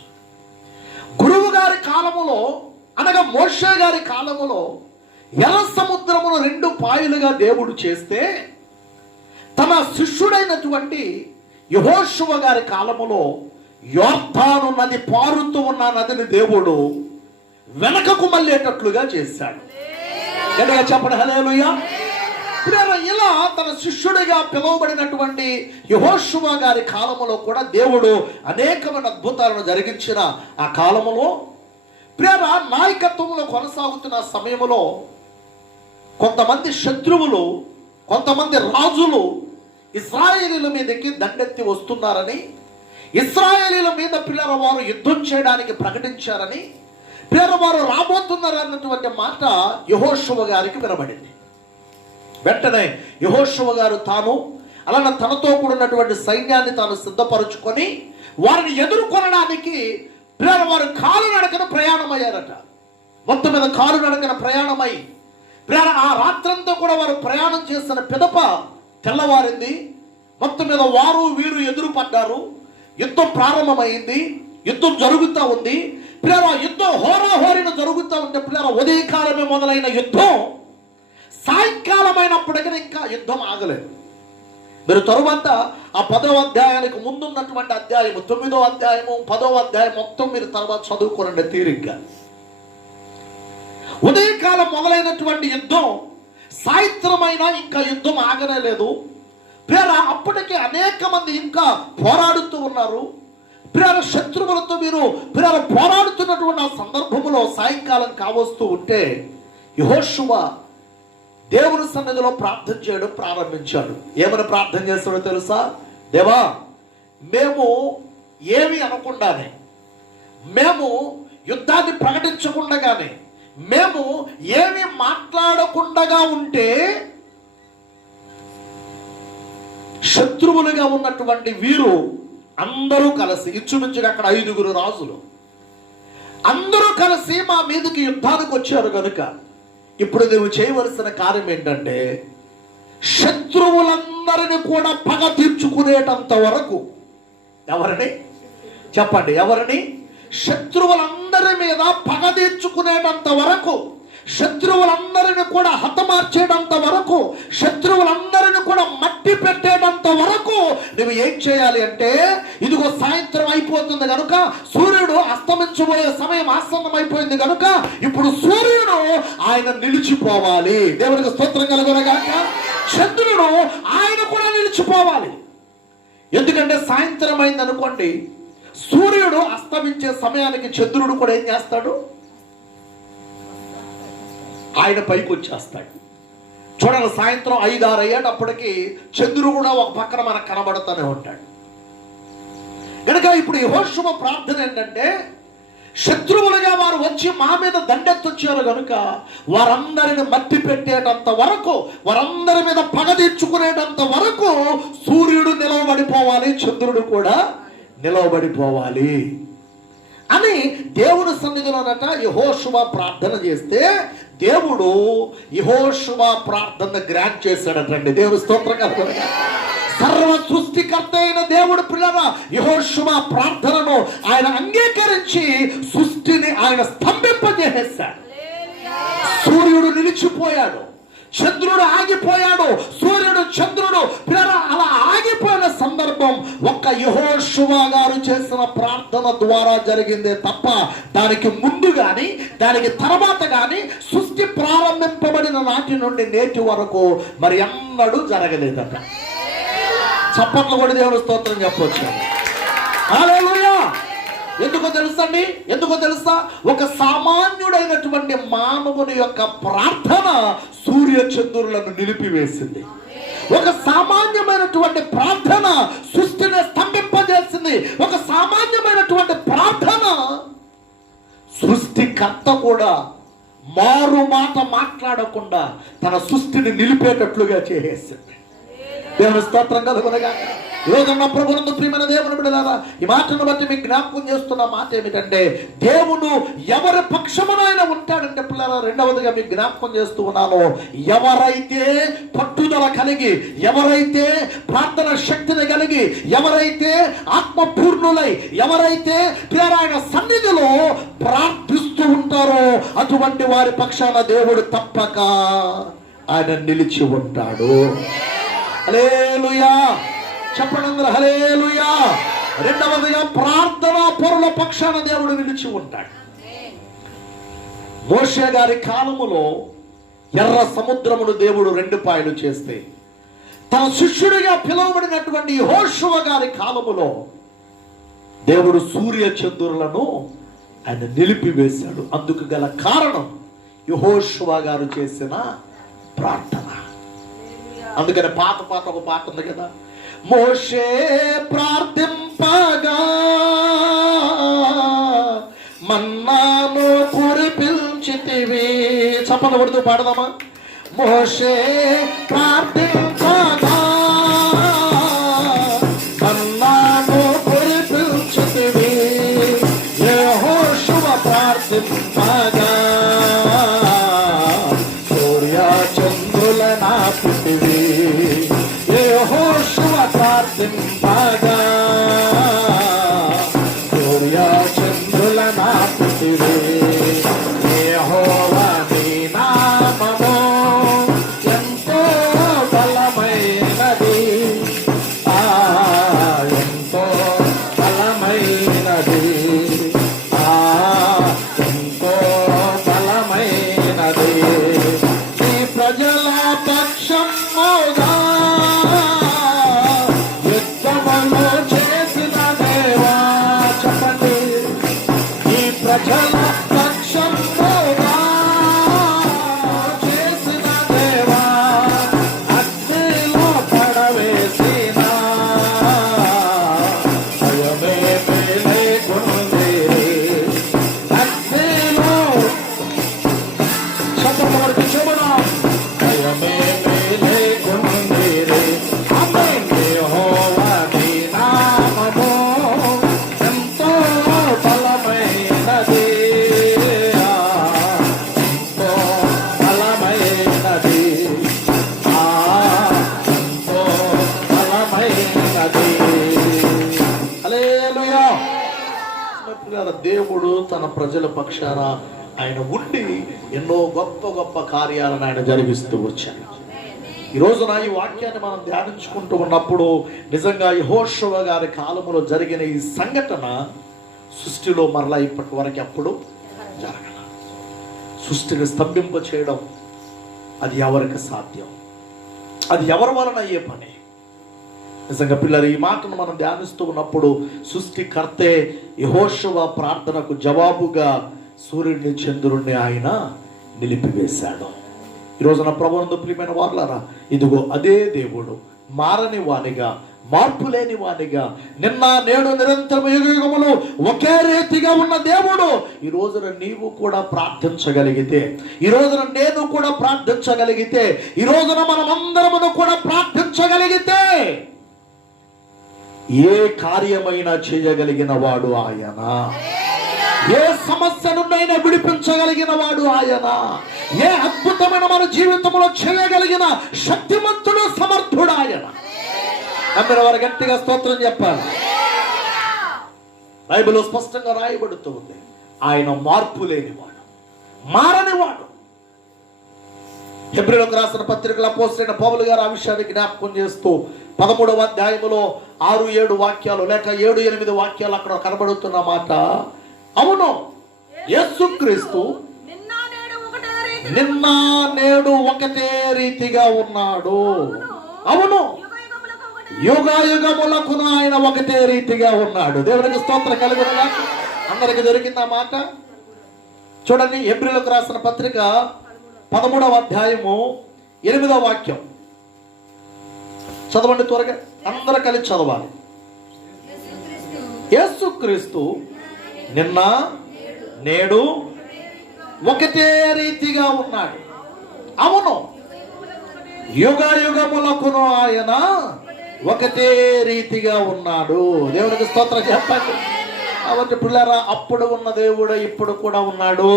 గురువు గారి కాలములో అనగా మోషే గారి కాలములో ఎర్ర సముద్రమును రెండు పాయలుగా దేవుడు చేస్తే, తన శిష్యుడైనటువంటి యెహోషువ గారి కాలములో యోర్దాను నది పారుతూ ఉన్న నదిని దేవుడు వెనకకు మళ్ళేటట్లుగా చేశాడు. గట్టిగా చెప్పండి హల్లెలూయా. ఇలా తన శిష్యుడిగా పిలువబడినటువంటి యెహోషువ గారి కాలములో కూడా దేవుడు అనేకమైన అద్భుతాలను జరిగించిన ఆ కాలములో నాయకత్వంలో కొనసాగుతున్న సమయంలో కొంతమంది శత్రువులు, కొంతమంది రాజులు ఇశ్రాయేలీల మీదకి దండెత్తి వస్తున్నారని, ఇశ్రాయేలీల మీద పిల్లల వారు యుద్ధం చేయడానికి ప్రకటించారని, పిల్లల వారు రాబోతున్నారన్నటువంటి మాట యెహోషువ గారికి వినబడింది. వెంటనే యెహోషువ గారు తాను అలానే తనతో కూడినటువంటి సైన్యాన్ని తాను సిద్ధపరుచుకొని వారిని ఎదుర్కొనడానికి పిల్లల వారు కాలు నడకన ప్రయాణమయ్యారట. మొత్తం మీద కాలు నడకన ప్రయాణమై ఆ రాత్రంతా కూడా వారు ప్రయాణం చేసిన పిదప తెల్లవారింది. మొత్తం మీద వారు వీరు ఎదురు పడ్డారు. యుద్ధం ప్రారంభమైంది. యుద్ధం జరుగుతూ ఉంది. పిల్లల యుద్ధం హోరాహోరిన జరుగుతూ ఉంటే పిల్లల ఉదయకాలమే మొదలైన యుద్ధం సాయంకాలమైనప్పటికీ ఇంకా యుద్ధం ఆగలేదు. మీరు తరువాత ఆ 10వ అధ్యాయానికి ముందున్నటువంటి అధ్యాయము 9వ అధ్యాయము 10వ అధ్యాయం మొత్తం మీరు తర్వాత చదువుకోనండి తీరిగ్గా. ఉదయకాలం మొదలైనటువంటి యుద్ధం సాయంత్రమైనా ఇంకా యుద్ధం ఆగనే లేదు. అప్పటికే అనేక మంది ఇంకా పోరాడుతూ ఉన్నారు. శత్రువులతో మీరు పోరాడుతున్నటువంటి ఆ సందర్భంలో సాయంకాలం కావస్తూ ఉంటే యెహోషువ దేవుని సన్నిధిలో ప్రార్థన చేయడం ప్రారంభించాడు. ఏమని ప్రార్థన చేస్తాడో తెలుసా? దేవా, మేము ఏమి అనకుండానే, మేము యుద్ధాన్ని ప్రకటించకుండానే, మేము ఏమి మాట్లాడకుండా ఉంటే శత్రువులుగా ఉన్నటువంటి వీరు అందరూ కలిసి, ఇంచుమించుగా అక్కడ 5గురు రాజులు అందరూ కలిసి మా మీదకి యుద్ధానికి వచ్చారు కనుక ఇప్పుడు నువ్వు చేయవలసిన కార్యం ఏంటంటే శత్రువులందరినీ కూడా పగ తీర్చుకునేటంత వరకు. ఎవరిని చెప్పండి? ఎవరిని? శత్రువులందరి మీద పగ తీర్చుకునేటంత వరకు, శత్రువులందరిని కూడా హతమార్చేటంత వరకు, శత్రువులందరిని కూడా మట్టి పెట్టేటంత వరకు నువ్వు ఏం చేయాలి అంటే, ఇదిగో సాయంత్రం అయిపోతుంది కనుక, సూర్యుడు అస్తమించబోయే సమయం ఆసన్నమైపోయింది కనుక ఇప్పుడు సూర్యుడు ఆయన నిలిచిపోవాలి. దేవునికి స్తోత్రం కలుగునగాక. చంద్రుడు ఆయన కూడా నిలిచిపోవాలి. ఎందుకంటే సాయంత్రం అయింది అనుకోండి, సూర్యుడు అస్తమించే సమయానికి చంద్రుడు కూడా ఏం చేస్తాడు? ఆయన పైకి వచ్చేస్తాడు. చూడండి, సాయంత్రం 5-6 అయ్యేటప్పటికి చంద్రుడు కూడా ఒక పక్కన మనకు కనబడుతూనే ఉంటాడు. కనుక ఇప్పుడు యెహోషువ ప్రార్థన ఏంటంటే, శత్రువులుగా వారు వచ్చి మా మీద దండెత్తొచ్చారు కనుక వారందరిని మట్టి పెట్టేటంత వరకు, వారందరి మీద పగ తీర్చుకునేటంత వరకు సూర్యుడు నిలవబడిపోవాలి, చంద్రుడు కూడా నిలవబడిపోవాలి అని దేవుని సన్నిధిలోనట యెహోషువ ప్రార్థన చేస్తే దేవుడు యెహోషువ ప్రార్థన గ్రాంట్ చేశాడటండి. దేవుని స్తోత్రం కలుగునుగాక. సర్వ సృష్టికర్త అయిన దేవుడు పిల్లల యెహోషువ ప్రార్థనను ఆయన అంగీకరించి సృష్టిని ఆయన స్తంభింపజేసేశాడు. సూర్యుడు నిలిచిపోయాడు, చంద్రుడు ఆగిపోయాడు. సూర్యుడు చంద్రుడు పిల్లల అలా ఆగిపోయిన సందర్భం ఒక్క యెహోషువ గారు చేసిన ప్రార్థన ద్వారా జరిగిందే తప్ప దానికి ముందు గాని దానికి తర్వాత గాని సృష్టి ప్రారంభింపబడిన నాటి నుండి నేటి వరకు మరి ఎన్నడూ జరగలేదట. చప్పట్లు కూడా దేవుని స్తోత్రం చెప్పొచ్చు. హల్లెలూయా. ఎందుకో తెలుసండి? ఎందుకో తెలుసా? ఒక సామాన్యుడైనటువంటి మానవుని యొక్క ప్రార్థన సూర్య చంద్రులను నిలిపివేసింది. ఒక సామాన్యమైనటువంటి ప్రార్థన సృష్టిని స్తంభింపజేసింది. ఒక సామాన్యమైనటువంటి ప్రార్థన సృష్టికర్త కూడా మారు మాట మాట్లాడకుండా తన సృష్టిని నిలిపేటట్లుగా చేసేసింది. దేవుని స్తోత్రం కలుగునుగాక. ఈరోజున్న ప్రభువునందు ప్రియమైన దేవుని బిడ్డలారా, ఈ మాటను బట్టి మీకు జ్ఞాపకం చేస్తున్న మాట ఏమిటంటే దేవుడు ఎవరి పక్షమునైనా ఉంటాడంటే పిల్లల, రెండవదిగా మీకు జ్ఞాపకం చేస్తూ ఉన్నాను, ఎవరైతే పట్టుదల కలిగి, ఎవరైతే ప్రార్థన శక్తిని కలిగి, ఎవరైతే ఆత్మపూర్ణులై, ఎవరైతే ఆయన సన్నిధిలో ప్రార్థిస్తూ ఉంటారో అటువంటి వారి పక్షాన దేవుడు తప్పక ఆయన నిలిచి ఉంటాడు. హల్లెలూయా. చెప్పండి అందరూ హల్లెలూయా. రెండవదిగా ప్రార్థనా పరుల పక్షాన దేవుడు నిలిచి ఉంటాడు. మోషే గారి కాలములో ఎర్ర సముద్రమును దేవుడు 2 పాయలు చేస్తే, తన శిష్యుడిగా పిలువబడినటువంటి యెహోషువ గారి కాలములో దేవుడు సూర్య చంద్రులను ఆయన నిలిపివేశాడు. అందుకు గల కారణం యెహోషువ గారు చేసిన ప్రార్థన. అందుకని పాత ఒక పాట ఉంది కదా, మోషే ప్రార్థింపగా మన్నాను కురిపించితివి. చప్పలు కొడుతూ పాడదామా? మోషే ప్రార్థింపగా మన్నాను కురిపించితివి, యెహోషువ ప్రార్థింపగా సూర్య చంద్రుల నాపితివి, యెహోషువ ప్రార్థింపగా సూర్య చంద్రుల నాపితివి. యెహోవా నీ నామము ఎంతో బలమైనది, ఎంతో బలమైనది, ఎంతో బలమైనది. నీ ప్రజల పక్షముగా యుద్ధములు చేసిన దేవా. చెప్పండి. ఈ ప్రజల పక్షముగా చేసిన దేవా, అగ్నిలో పడవేసిన భయమేమీ లేకుండిరి. అగ్నిలో చెప్పబడి చూడడం భయమేమీ లేకుండిరి. ఆమేన్. యెహోవా నీ నామము ఎంతో బలమైనది, ఎంతో బలమైనది, ఎంతో బలమైనది. హల్లెలూయా. దేవుడు తన ప్రజల పక్షాన ఆయన ఉండి ఎన్నో గొప్ప గొప్ప కార్యాలను ఆయన జరిగిస్తూ వచ్చాడు. ఈ రోజున ఈ వాక్యాన్ని మనం ధ్యానించుకుంటూ ఉన్నప్పుడు నిజంగా యెహోషువ గారి కాలములో జరిగిన ఈ సంఘటన సృష్టిలో మరలా ఇప్పటి వరకు ఎప్పుడు జరగల. సృష్టిని స్తంభింప చేయడం అది ఎవరికి సాధ్యం? అది ఎవరి వలన అయ్యే పని? నిజంగా పిల్లలు, ఈ మాటను మనం ధ్యానిస్తూ ఉన్నప్పుడు సృష్టికర్తే యెహోషువ ప్రార్థనకు జవాబుగా సూర్యుడిని చంద్రుడిని ఆయన నిలిపివేశాడు. ఈ రోజున ప్రభువునందు ప్రియమైన వారులారా, ఇదిగో అదే దేవుడు మారని వానిగా, మార్పు లేని వానిగా, నిన్న నేడు నిరంతరం యుగములు ఒకే రీతిగా ఉన్న దేవుడు ఈ రోజున నీవు కూడా ప్రార్థించగలిగితే, ఈ రోజున నేను కూడా ప్రార్థించగలిగితే, ఈ రోజున మనమందరమును కూడా ప్రార్థించగలిగితే ఏ కార్యమైనా చేయగలిగిన వాడు ఆయన. ఏ సమస్య నుండైనా విడిపించగలిగిన వాడు ఆయన. ఏ అద్భుతమైన మన జీవితంలో చేయగలిగిన శక్తిమంతుడు, సమర్థుడు ఆయన. అందరూ వారు గట్టిగా స్తోత్రం చెప్పాలి. బైబిల్లో స్పష్టంగా రాయబడుతూ ఉంది, ఆయన మార్పు లేనివాడు, మారనివాడు. హెబ్రీయులకు రాసిన పత్రికల అపోస్తలుడైన పౌలు గారు ఆ విషయాన్ని జ్ఞాపకం చేస్తూ 13వ అధ్యాయములో 6-7 వాక్యాలు లేక 7-8 వాక్యాలు అక్కడ కనబడుతున్న మాట, అవును యేసుక్రీస్తు నిన్న నేడు ఒకటే రీతిగా ఉన్నాడు. అవును యుగయుగములకు ఆయన ఒకటే రీతిగా ఉన్నాడు. దేవునికి స్తోత్రం కలుగునుగా. అందరికి దొరికిందా మాట? చూడండి, హెబ్రీయులకు రాసిన పత్రిక 13వ అధ్యాయము 8వ వాక్యం చదవండి త్వరగా, అందరూ కలిసి చదవాలి. యేసుక్రీస్తు నిన్న నేడు ఒకటే రీతిగా ఉన్నాడు. అవును యుగయుగములకును ఆయన ఒకటే రీతిగా ఉన్నాడు. దేవునికి స్తోత్రం చెప్పండి. కాబట్టి పిల్లరా, అప్పుడు ఉన్న దేవుడు ఇప్పుడు కూడా ఉన్నాడు.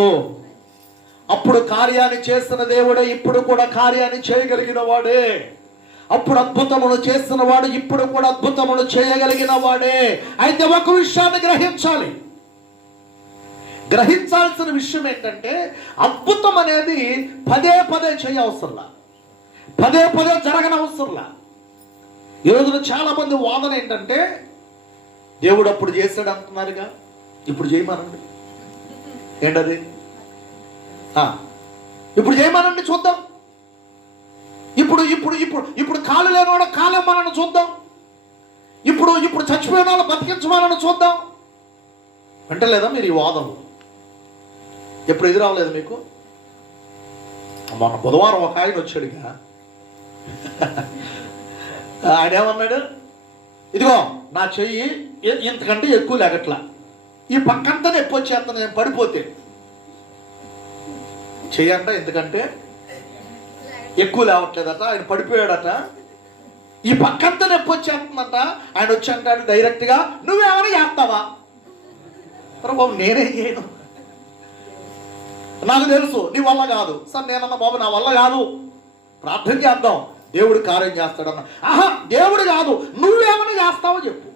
అప్పుడు కార్యాన్ని చేసిన దేవుడే ఇప్పుడు కూడా కార్యాన్ని చేయగలిగిన వాడే. అప్పుడు అద్భుతములు చేసిన వాడు ఇప్పుడు కూడా అద్భుతములు చేయగలిగిన వాడే. అయితే ఒక విషయాన్ని గ్రహించాల్సిన విషయం ఏంటంటే, అద్భుతం అనేది పదే పదే చేయవసరంలా, పదే పదే జరగనవసరంలా. ఈరోజున చాలా మంది వాదన ఏంటంటే, దేవుడు అప్పుడు చేశాడు అంటున్నారుగా, ఇప్పుడు చేయమనండి. ఏంటది? ఇప్పుడు చేయమనండి చూద్దాం. ఇప్పుడు ఇప్పుడు ఇప్పుడు ఇప్పుడు కాలు లేనివాడు కాలేమనని చూద్దాం. ఇప్పుడు చచ్చిపోయిన వాళ్ళు బతికించమని చూద్దాం. వింటలేదా మీరు ఈ వాదనలు? ఎప్పుడు ఎదురవ్వలేదు మీకు? మొన్న బుధవారం ఒక ఆయన వచ్చాడుగా, ఆయన ఏమన్నాడు, ఇదిగో నా చెయ్యి ఇంతకంటే ఎక్కువ లేగట్లా, ఈ పక్కంతా నొప్పి వచ్చేస్తాను నేను పడిపోతే. చెయ్యంట ఎందుకంటే ఎక్కువ లేవట్లేదట, ఆయన పడిపోయాడట. ఈ పక్కంతా నొప్పి వచ్చేస్తుందట. ఆయన వచ్చి అంటాడు డైరెక్ట్గా, నువ్వేమైనా చేస్తావా? బాబు నేనేం చేయను, నాకు తెలుసు నీ వల్ల కాదు. సార్ నేనన్నా, బాబు నా వల్ల కాదు, ప్రార్థన చేద్దాం, దేవుడు కార్యం చేస్తాడన్న. ఆహా దేవుడు కాదు, నువ్వేమైనా చేస్తావో చెప్పు.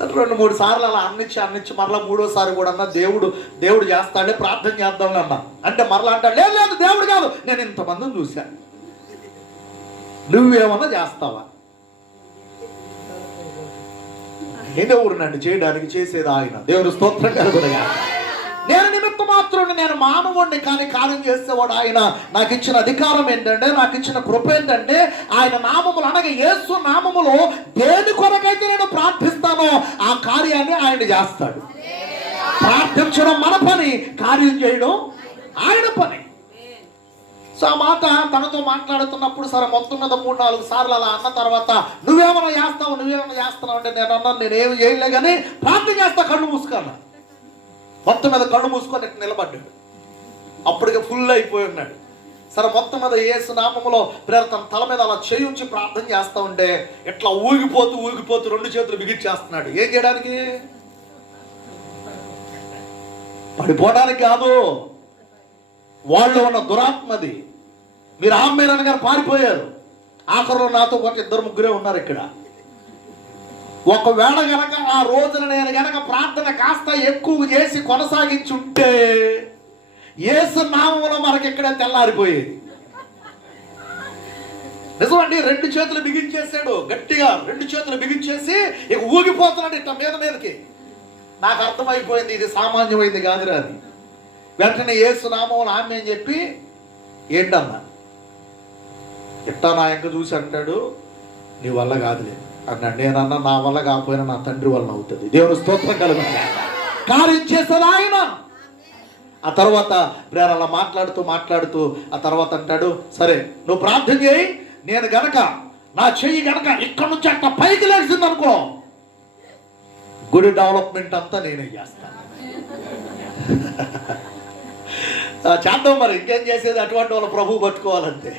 2-3 సార్లు అలా అన్నిచ్చి మరలా 3వసారి కూడా అన్నా దేవుడు చేస్తాడే, ప్రార్థన చేద్దాం అన్నా. అంటే మరలా అంటాడు, లేదు దేవుడు కాదు, నేను ఇంతమందిని చూశాను, నువ్వేమన్నా చేస్తావా? నేనెవరు నన్ను చేయడానికి? చేసేది ఆయన. దేవుడు స్తోత్రం కలుగునుగా. నేను నిమిత్త మాత్రుడిని, నేను మానవుడిని, కానీ కార్యం చేసేవాడు ఆయన. నాకు ఇచ్చిన అధికారం ఏంటంటే, నాకు ఇచ్చిన కృప ఏంటంటే, ఆయన నామములు అనగా యేసు నామములో దేని కొరకైతే నేను ప్రార్థిస్తానో ఆ కార్యాన్ని ఆయన చేస్తాడు. ప్రార్థించడం మన పని, కార్యం చేయడం ఆయన పని. సో ఆ మాట తనతో మాట్లాడుతున్నప్పుడు సరే మొత్తం మీద 3-4 సార్లు అలా అన్న తర్వాత, నువ్వేమైనా చేస్తావు అంటే నేను అన్నాను, నేనేమి చేయలే కానీ ప్రార్థన చేస్తా, కళ్ళు మూసుకున్నా. మొత్తం మీద కళ్ళు మూసుకొని నిలబడ్డాడు. అప్పటికే ఫుల్ అయిపోయి ఉన్నాడు. సరే మొత్తం మీద యేసు నామములో తన తల మీద అలా చేయించి ప్రార్థన చేస్తా ఉంటే ఇట్లా ఊగిపోతూ 2 చేతులు బిగించేస్తున్నాడు. ఏం చేయడానికి? పడిపోవడానికి కాదు, వాళ్ళు ఉన్న దురాత్మది. మీరు ఆమెరని గారు పారిపోయారు. ఆఖరిలో నాతో పాటు 2-3 ఉన్నారు ఇక్కడ. ఒకవేళ గనక ఆ రోజున నేను గనక ప్రార్థన కాస్త ఎక్కువ చేసి కొనసాగించుంటే యేసు నామములో మనకి ఇక్కడ తెల్లారిపోయేది. నిజమండి, 2 చేతులు బిగించేసాడు గట్టిగా. 2 చేతులు బిగించేసి ఇక ఊగిపోతున్నాడు ఇట్లా మీదకి. నాకు అర్థమైపోయింది ఇది సామాన్యమైంది కాదురా అని. వెంటనే యేసు నామములో ఆమె అని చెప్పి, ఏంటన్నా ఇట్టా నా ఇంక చూసి అంటాడు, నీ వల్ల కాదులే అన్నాడు. నేనన్నా, నా వల్ల కాకపోయినా నా తండ్రి వల్ల అవుతుంది. దేవుని స్తోత్రం కలుగుతుంది. కార్యం చేసేది ఆయన. ఆ తర్వాత అలా మాట్లాడుతూ ఆ తర్వాత అంటాడు, సరే నువ్వు ప్రార్థన చేయి, నేను గనక నా చెయ్యి గనక ఇక్కడి నుంచి అట్లా పైకి లేచింది అనుకో, గుడి డెవలప్మెంట్ అంతా నేనే చేస్తాను. చేద్దాం మరి, ఇంకేం చేసేది, అటువంటి వాళ్ళు ప్రభువు పట్టుకోవాలంతే.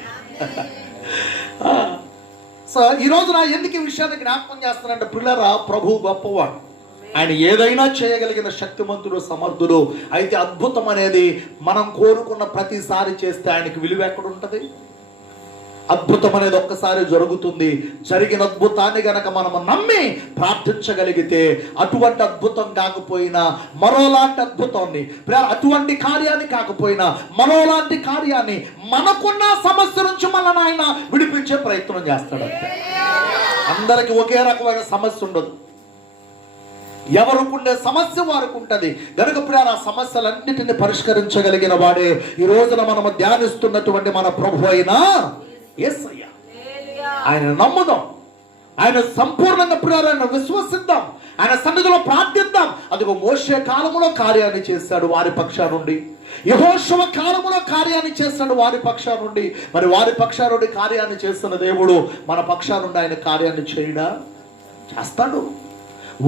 సో ఈ రోజు నా ఎందుకు ఈ విషయాన్ని జ్ఞాపకం చేస్తానంటే, పిల్లరా ప్రభువు గొప్పవాడు. ఆయన ఏదైనా చేయగలిగిన శక్తిమంతుడు, సమర్థుడు. అయితే అద్భుతం అనేది మనం కోరుకున్న ప్రతిసారి చేస్తే ఆయనకి విలువ ఎక్కడ ఉంటుంది? అద్భుతం అనేది ఒక్కసారి జరుగుతుంది. జరిగిన అద్భుతాన్ని గనక మనం నమ్మి ప్రార్థించగలిగితే అటువంటి అద్భుతం కాకపోయినా మరోలాంటి అద్భుతాన్ని, అటువంటి కార్యాన్ని కాకపోయినా మరోలాంటి కార్యాన్ని, మనకున్న సమస్య నుంచి మనల్ని ఆయన విడిపించే ప్రయత్నం చేస్తాడు. అందరికి ఒకే రకమైన సమస్య ఉండదు. ఎవరికుండే సమస్య వారికి ఉంటుంది. గనుక ప్రియులారా, ఆ సమస్యలన్నిటిని పరిష్కరించగలిగిన వాడే ఈ రోజున మనము ధ్యానిస్తున్నటువంటి మన ప్రభు అయిన యేసయ్య. ఆయన నమ్ముదాం, ఆయన సంపూర్ణంగా ప్రియులారా విశ్వసిద్దాం, ఆయన సన్నిధిలో ప్రార్థిద్దాం. అదిగో మోషే కాలములో కార్యాన్ని చేశాడు వారి పక్షా నుండి, యెహోషువ కాలములో కార్యాన్ని చేస్తాడు వారి పక్షా నుండి. మరి వారి పక్షా నుండి కార్యాన్ని చేస్తున్న దేవుడు మన పక్షా నుండి ఆయన కార్యాన్ని చేయడా? చేస్తాడు.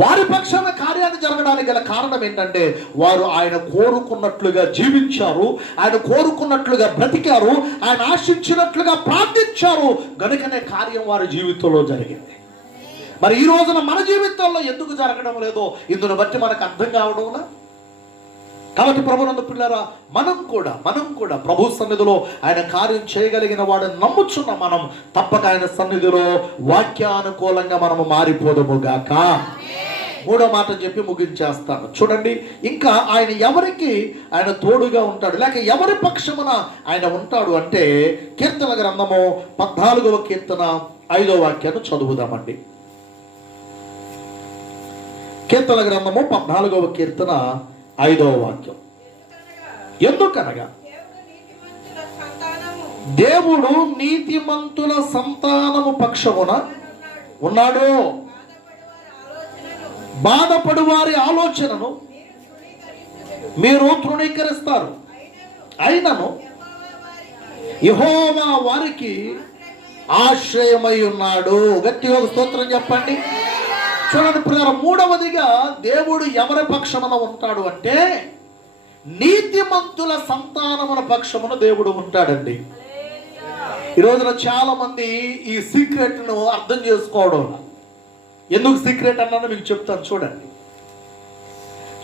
వారి పక్షాన కార్యాన్ని జరగడానికి గల కారణం ఏంటంటే వారు ఆయన కోరుకున్నట్లుగా జీవించారు, ఆయన కోరుకున్నట్లుగా బ్రతికారు, ఆయన ఆశించినట్లుగా ప్రార్థించారు. గనుకనే కార్యం వారి జీవితంలో జరిగింది. మరి ఈ రోజున మన జీవితాల్లో ఎందుకు జరగడం లేదో ఇందును బట్టి మనకు అర్థం కావడంలా. కాబట్టి ప్రభునందు పిల్లరా, మనం కూడా ప్రభు సన్నిధిలో ఆయన కార్యం చేయగలిగిన వాడిని నమ్ముచున్న మనం తప్పక ఆయన సన్నిధిలో వాక్యానుకూలంగా మనము మారిపోదము గాక. మూడో మాట చెప్పి ముగించేస్తాను. చూడండి, ఇంకా ఆయన ఎవరికి ఆయన తోడుగా ఉంటాడు, లేక ఎవరి పక్షమున ఆయన ఉంటాడు అంటే కీర్తన గ్రంథము 14వ కీర్తన 5వ వాక్యాన్ని చదువుదామండి. కీర్తన గ్రంథము 14వ కీర్తన 5వ వాక్యం. ఎందుకనగా దేవుడు నీతిమంతుల సంతానము పక్షమున ఉన్నాడు, బాధపడు వారి ఆలోచనను మీరు తృణీకరిస్తారు. అయినను యెహోవా వారికి ఆశ్రయమై ఉన్నాడు. గట్టిగా స్తోత్రం చెప్పండి. చూడండి ప్రియులారా, మూడవదిగా దేవుడు ఎవరి పక్షమున ఉంటాడు అంటే నీతిమంతుల సంతానముల పక్షమున దేవుడు ఉంటాడండి. ఈ రోజున చాలా మంది ఈ సీక్రెట్ ను అర్థం చేసుకోవడం. ఎందుకు సీక్రెట్ అన్నానో మీకు చెప్తాను. చూడండి,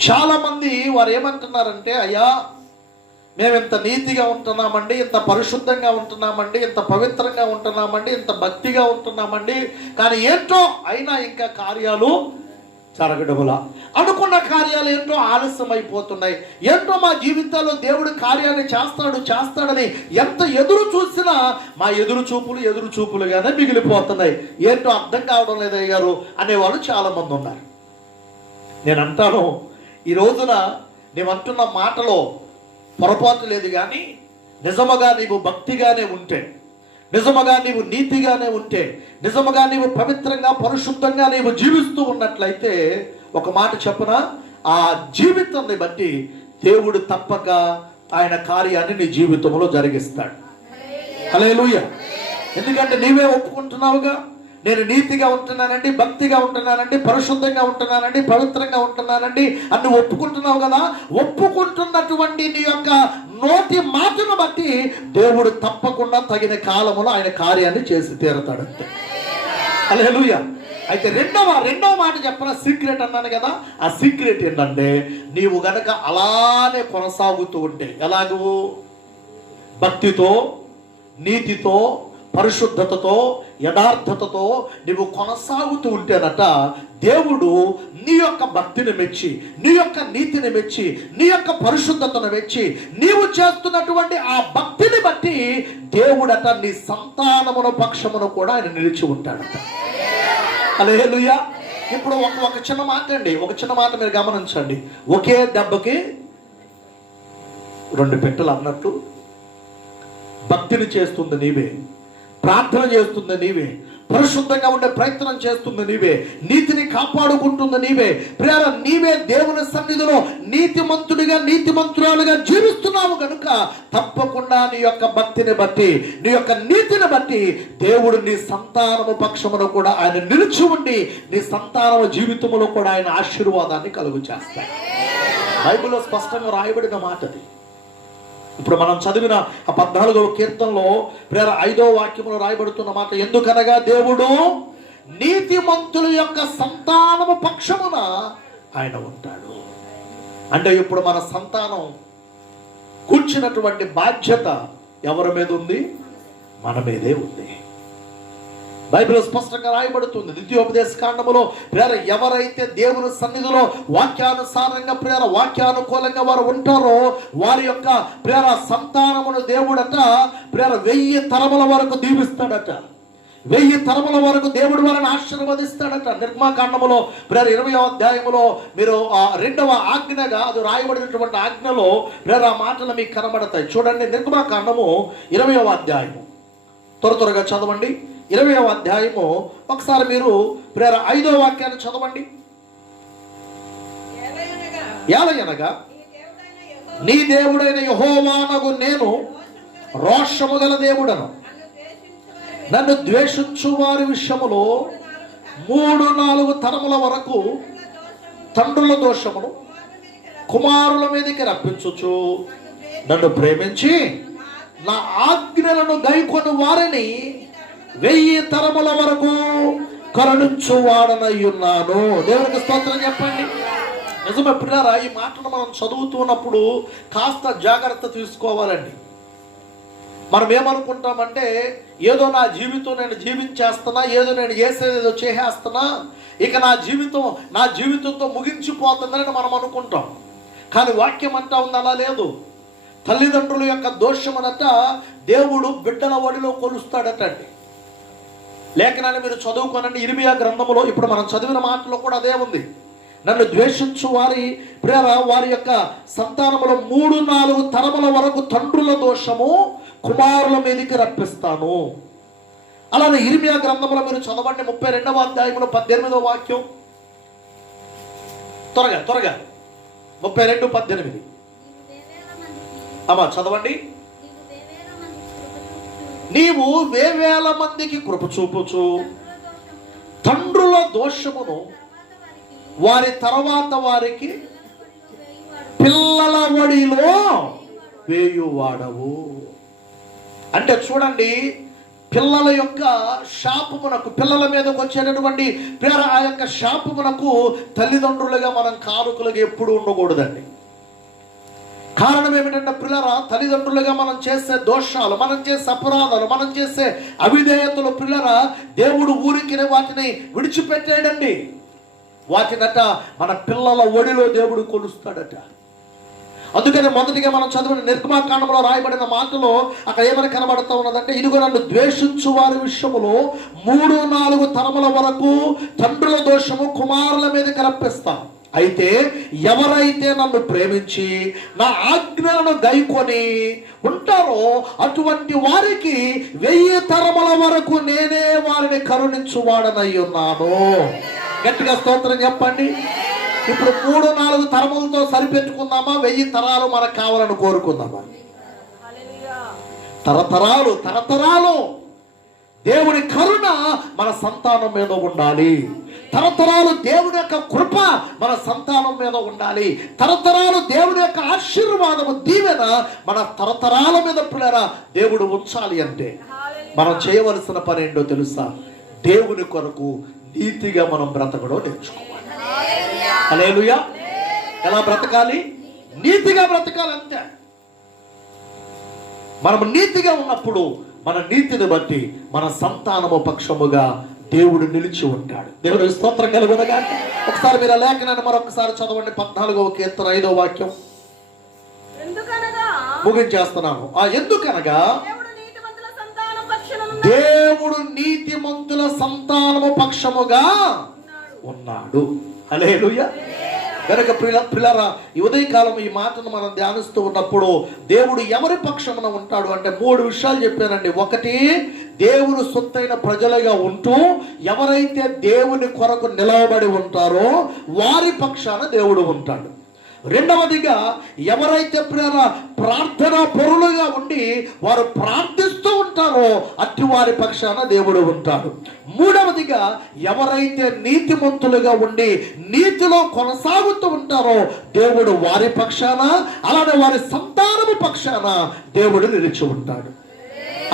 చాలా మంది వారు ఏమంటున్నారంటే, అయ్యా మేము ఇంత నీతిగా ఉంటున్నామండి, ఇంత పరిశుద్ధంగా ఉంటున్నామండి, ఇంత పవిత్రంగా ఉంటున్నామండి, ఇంత భక్తిగా ఉంటున్నామండి, కానీ ఏంటో అయినా ఇంకా కార్యాలు జరగడములా, అనుకున్న కార్యాలు ఏంటో ఆలస్యం అయిపోతున్నాయి, ఏంటో మా జీవితాల్లో దేవుడు కార్యాన్ని చేస్తాడని ఎంత ఎదురు చూసినా మా ఎదురు చూపులుగానే మిగిలిపోతున్నాయి, ఏంటో అర్థం కావడం లేదయ్య గారు అనేవాళ్ళు చాలా మంది ఉన్నారు. నేను అంటాను, ఈ రోజున నీవంటున్న మాటలో పొరపాటు లేదు, కానీ నిజముగా నీవు భక్తిగానే ఉంటే, నిజముగా నీవు నీతిగానే ఉంటే, నిజముగా నీవు పవిత్రంగా పరిశుద్ధంగా నీవు జీవిస్తూ ఉన్నట్లయితే ఒక మాట చెప్పనా, ఆ జీవితాన్ని బట్టి దేవుడు తప్పక ఆయన కార్యాన్ని నీ జీవితంలో జరిగిస్తాడు. హల్లెలూయా. ఎందుకంటే నీవే ఒప్పుకుంటున్నావుగా, నేను నీతిగా ఉంటున్నానండి, భక్తిగా ఉంటున్నానండి, పరిశుద్ధంగా ఉంటున్నానండి, పవిత్రంగా ఉంటున్నానండి అని నువ్వు ఒప్పుకుంటున్నావు కదా. ఒప్పుకుంటున్నటువంటి నీ యొక్క నోటి మాటను బట్టి దేవుడు తప్పకుండా తగిన కాలములో ఆయన కార్యాన్ని చేసి తీరుతాడు. అంతే. హల్లెలూయా. అయితే రెండవ మాట చెప్పిన సీక్రెట్ అన్నాను కదా, ఆ సీక్రెట్ ఏంటంటే నీవు గనక అలానే కొనసాగుతూ ఉంటే, ఎలాగూ భక్తితో, నీతితో, పరిశుద్ధతతో, యథార్థతతో నీవు కొనసాగుతూ ఉంటేనట దేవుడు నీ యొక్క భక్తిని మెచ్చి, నీ యొక్క నీతిని మెచ్చి, నీ యొక్క పరిశుద్ధతను మెచ్చి, నీవు చేస్తున్నటువంటి ఆ భక్తిని బట్టి దేవుడట నీ సంతానమున పక్షమును కూడా ఆయన నిలిచి ఉంటాడట. హల్లెలూయా. ఇప్పుడు ఒక చిన్న మాట అండి, ఒక చిన్న మాట మీరు గమనించండి. ఒకే దెబ్బకి 2 పెట్టెలు అన్నట్టు భక్తిని చేస్తుంది నీవే, ప్రార్థన చేస్తుంది నీవే, పరిశుద్ధంగా ఉండే ప్రయత్నం చేస్తుంది నీవే, నీతిని కాపాడుకుంటుంది నీవే. ప్రియులారా, నీవే దేవుని సన్నిధిలో నీతిమంతుడిగా, నీతిమంతురాలుగా జీవిస్తున్నావు కనుక తప్పకుండా నీ యొక్క భక్తిని బట్టి, నీ యొక్క నీతిని బట్టి దేవుడు నీ సంతానము పక్షమును కూడా ఆయన నిలిచి ఉండి నీ సంతానము జీవితములో కూడా ఆయన ఆశీర్వాదాన్ని కలుగు చేస్తాడు. బైబిల్లో స్పష్టంగా రాయబడిన మాట అది. ఇప్పుడు మనం చదివిన ఆ 14వ కీర్తనలో 5వ వాక్యంలో రాయబడుతున్న మాట, ఎందుకనగా దేవుడు నీతిమంతుల యొక్క సంతానము పక్షమున ఆయన ఉంటాడు. అంటే ఇప్పుడు మన సంతానం కూర్చున్నటువంటి బాధ్యత ఎవరి మీద ఉంది? మన మీదే ఉంది. బైబిల్ స్పష్టంగా రాయబడుతుంది. ద్వితీయోపదేశ కాండములో ప్రేర ఎవరైతే దేవుని సన్నిధిలో వాక్యానుసారంగా ప్రేర వాక్యానుకూలంగా వారు ఉంటారో వారి యొక్క ప్రేర సంతానమును దేవుడట ప్రేర 1000 తరముల వరకు దీవిస్తాడట. 1000 తరముల వరకు దేవుడు వారిని ఆశీర్వదిస్తాడట. నిర్మాకాండములో ప్రేర 20వ అధ్యాయములో మీరు 2వ ఆజ్ఞగా అది రాయబడినటువంటి ఆజ్ఞలో ప్రేర ఆ మాటలు మీకు కనబడతాయి. చూడండి, నిర్మాకాండము 20వ అధ్యాయము త్వరగా చదవండి. 20వ అధ్యాయము ఒకసారి మీరు ప్రేర 5వ వాక్యాన్ని చదవండి. ఏలయనగా నీ దేవుడైన యెహోవానగు నేను రోషము గల దేవుడను, నన్ను ద్వేషించు వారి విషయములో 3-4 తరముల వరకు తండ్రుల దోషమును కుమారుల మీదకి రప్పించుచు నన్ను ప్రేమించి నా ఆజ్ఞలను గైకొని వారిని 1000 తరముల వరకు కరుణించు వాడనై ఉన్నాను. దేవునికి స్తోత్రం చెప్పండి. నిజమే పిల్లరా, ఈ మాటను మనం చదువుతున్నప్పుడు కాస్త జాగ్రత్త తీసుకోవాలండి. మనం ఏమనుకుంటామంటే ఏదో నా జీవితం నేను జీవించేస్తున్నా, ఏదో నేను చేసేదేదో చేసేస్తున్నా, ఇక నా జీవితంతో ముగించిపోతుందని మనం అనుకుంటాం. కానీ వాక్యం అంటా ఉంది అలా లేదు. తల్లిదండ్రుల యొక్క దోషమునట దేవుడు బిడ్డల ఒడిలో కొలుస్తాడట అండి. లేఖనాన్ని మీరు చదువుకోనండి. ఇర్మియా గ్రంథములో ఇప్పుడు మనం చదివిన మాటలో కూడా అదే ఉంది. నన్ను ద్వేషించు వారి ప్రేర వారి యొక్క సంతానములో 3-4 తరముల వరకు తండ్రుల దోషము కుమారుల మీదకి రప్పిస్తాను. అలానే ఇర్మియా గ్రంథంలో మీరు చదవండి 32వ అధ్యాయంలో 18వ వాక్యం. త్వరగా 32:18 అమ్మా చదవండి. నీవు 1000 మందికి కృప చూపుచు తండ్రుల దోషమును వారి తర్వాత వారికి పిల్లల ఒడిలో వేయువాడవు. అంటే చూడండి, పిల్లల యొక్క శాపమునకు, పిల్లల మీదకు వచ్చేటటువంటి ప్రేర ఆ యొక్క శాపమునకు తల్లిదండ్రులుగా మనం కారకులుగా ఎప్పుడు ఉండకూడదండి. కారణం ఏమిటంటే పిల్లరా, తల్లిదండ్రులుగా మనం చేసే దోషాలు, మనం చేసే అపరాధాలు, మనం చేసే అవిధేయతలు పిల్లరా దేవుడు ఊరికి వాటిని విడిచిపెట్టాడండి. వాటినట మన పిల్లల ఒడిలో దేవుడు కొలుస్తాడట. అందుకని మొదటిగా మనం చదివిన నిర్గమాకాండంలో రాయబడిన మాటలో అక్కడ ఏమని కనబడుతూ ఉన్నదంటే, ఇదిగో నన్ను ద్వేషించు వారి విషయములో 3-4 తరముల వరకు తండ్రుల దోషము కుమారుల మీదకి రప్పిస్తాను. అయితే ఎవరైతే నన్ను ప్రేమించి నా ఆజ్ఞలను గైకొని ఉంటారో అటువంటి వారికి 1000 తరముల వరకు నేనే వారిని కరుణించువాడనై ఉన్నాను. గట్టిగా స్తోత్రం చెప్పండి. ఇప్పుడు 3-4 తరములతో సరిపెట్టుకుందామా? 1000 తరాలు మనకు కావాలని కోరుకుందామా? తరతరాలు దేవుని కరుణ మన సంతానం మీద ఉండాలి. తరతరాలు దేవుని యొక్క కృప మన సంతానం మీద ఉండాలి. తరతరాలు దేవుని యొక్క ఆశీర్వాదము, దీవెన మన తరతరాల మీద పిల్లరా దేవుడు ఉంచాలి. అంటే మనం చేయవలసిన పని ఏంటో తెలుసా? దేవుని కొరకు నీతిగా మనం బ్రతకడం నేర్చుకోవాలి. హల్లెలూయా. ఎలా బ్రతకాలి? నీతిగా బ్రతకాలి. అంతే. మనం నీతిగా ఉన్నప్పుడు మన నీతిని బట్టి మన సంతానము పక్షముగా దేవుడు నిలిచి ఉంటాడు. దేవుడు స్తోత్రం కలుగునగా. ఒకసారి మీరు లేఖనాన్ని మరొకసారి చదవండి. 14వ కీర్తన 5వ వాక్యం ముగించేస్తున్నాను. ఎందుకనగా దేవుడు నీతిమంతుల సంతానము పక్షముగా ఉన్నాడు. హల్లెలూయా. కనుక పిల్లరా, ఈ ఉదయకాలం ఈ మాటను మనం ధ్యానిస్తూ ఉన్నప్పుడు దేవుడు ఎవరి పక్షమున ఉంటాడు అంటే 3 విషయాలు చెప్పానండి. ఒకటి, దేవుని సొత్తైన ప్రజలుగా ఉంటూ ఎవరైతే దేవుని కొరకు నిలవబడి ఉంటారో వారి పక్షాన దేవుడు ఉంటాడు. రెండవదిగా, ఎవరైతే ప్రార్థన పరులుగా ఉండి వారు ప్రార్థిస్తూ ఉంటారో అట్టి వారి పక్షాన దేవుడు ఉంటాడు. మూడవదిగా, ఎవరైతే నీతిమంతులుగా ఉండి నీతిలో కొనసాగుతూ ఉంటారో దేవుడు వారి పక్షాన, అలానే వారి సంతానము పక్షాన దేవుడు నిలిచి ఉంటాడు.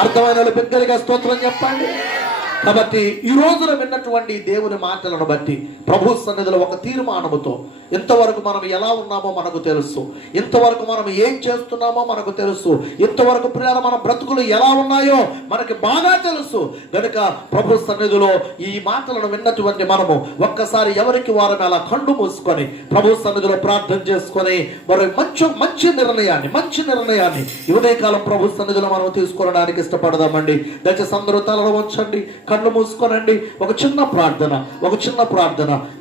అర్థమైన బిడ్డలుగా స్తోత్రం చెప్పండి. కాబట్టి ఈ రోజున విన్నటువంటి దేవుని మాటలను బట్టి ప్రభు సన్నిధిలో ఒక తీర్మానముతో, ఇంతవరకు మనం ఎలా ఉన్నామో మనకు తెలుసు, ఇంతవరకు మనం ఏం చేస్తున్నామో మనకు తెలుసు, ఇంతవరకు ప్రియులారా మన బ్రతుకులు ఎలా ఉన్నాయో మనకి బాగా తెలుసు గనుక ప్రభు సన్నిధిలో ఈ మాటలను విన్నటువంటి మనము ఒక్కసారి ఎవరికి వారం అలా కళ్ళు మూసుకొని ప్రభు సన్నిధిలో ప్రార్థన చేసుకొని మరి మంచి నిర్ణయాన్ని ఈ ఉదయకాలం ప్రభు సన్నిధిలో మనం తీసుకోవడానికి ఇష్టపడదామండి. దయచేసి అందరూ తలలో ఉంచండి, కళ్ళు మూసుకోనండి. ఒక చిన్న ప్రార్థన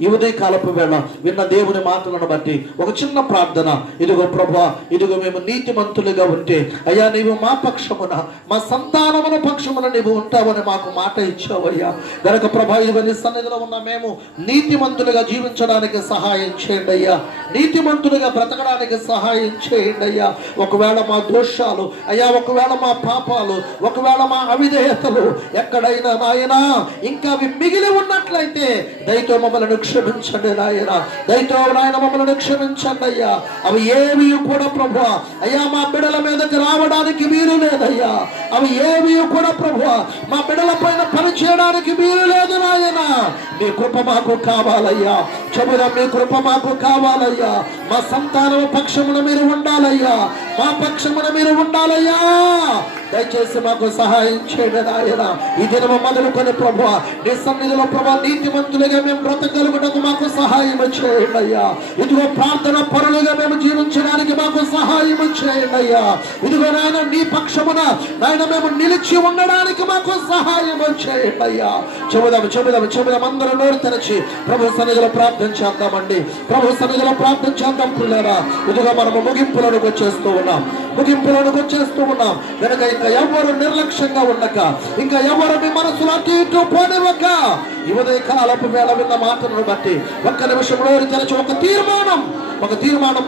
ఈ ఉదయకాలపు వేళ విన్న దేవుని మాటలను బట్టి ఒక చిన్న ప్రార్థన. ఇదిగో ప్రభువా, ఇదిగో మేము నీతిమంతులుగా ఉంటే అయ్యా నీవు మా పక్షమున, మా సంతానముల పక్షమున నీవు ఉంటావని మాకు మాట ఇచ్చావయ్యా. గనక ప్రభా, ఇదిగో నీ సన్నిధిలో ఉన్న మేము నీతిమంతులుగా జీవించడానికి సహాయం చేయండి అయ్యా, నీతిమంతులుగా బ్రతకడానికి సహాయం చేయండి అయ్యా. ఒకవేళ మా దోషాలు అయ్యా, ఒకవేళ మా పాపాలు, ఒకవేళ మా అవిధేయతలు ఎక్కడైనా నాయనా ఇంకా అవి మిగిలి ఉన్నట్లయితే దయతో మమ్మల్ని క్షమించండి నాయన, దయతో నాయన మమ్మల్ని క్షమించండి అయ్యా. అవి ఏవి కూడా ప్రభువా అయ్యా మా బిడల మీదకి రావడానికి వీలు లేదయ్యా, అవి ఏవి కూడా ప్రభువా మా బిడల పైన పని చేయడానికి వీలు లేదు నాయన. మీ కృప మాకు కావాలయ్యా, చెబుదా మీ కృప మాకు కావాలయ్యా. మా సంతానం పక్షమున మీరు ఉండాలయ్యా, మా పక్షమున మీరు ఉండాలయ్యా. దయచేసి మాకు సహాయం చేయండి నాయన. ఈ దినము మొదలుకొని ప్రభువా నీ సన్నిధిలో ప్రభువా నీతిమంతులుగా మేము బ్రతకగలుగుటకు మాకు సహాయం చేయండి అయ్యా. ఇదిగో ప్రార్థన పరులుగా మేము జీవించడానికి మాకు సహాయం చేయండి అయ్యా. ఇదిగో నాయన నీ పక్షమున నాయన మేము నిలిచి ఉండడానికి మాకు సహాయం చేయండి అయ్యా. చెబుదాం అందరూ నోరు తెరచి ప్రభు సన్నిధిలో ప్రార్థన చేద్దామండి, ప్రభు సన్నిధిలో ప్రార్థన చేద్దాం పిల్లరా. ఇదిగో మనము ముగింపులకు వచ్చేస్తూ ఉన్నాం కనుక ఇంకా ఎవరు నిర్లక్ష్యంగా ఉండక, ఇంకా ఎవరు మీ మనసులో అటు ఇటు పోనివ్వక ఈ ఉదయకాలపు వేళ విన్న మాటలను బట్టి ఒక్క నిమిషంలో తెరచి ఒక తీర్మానం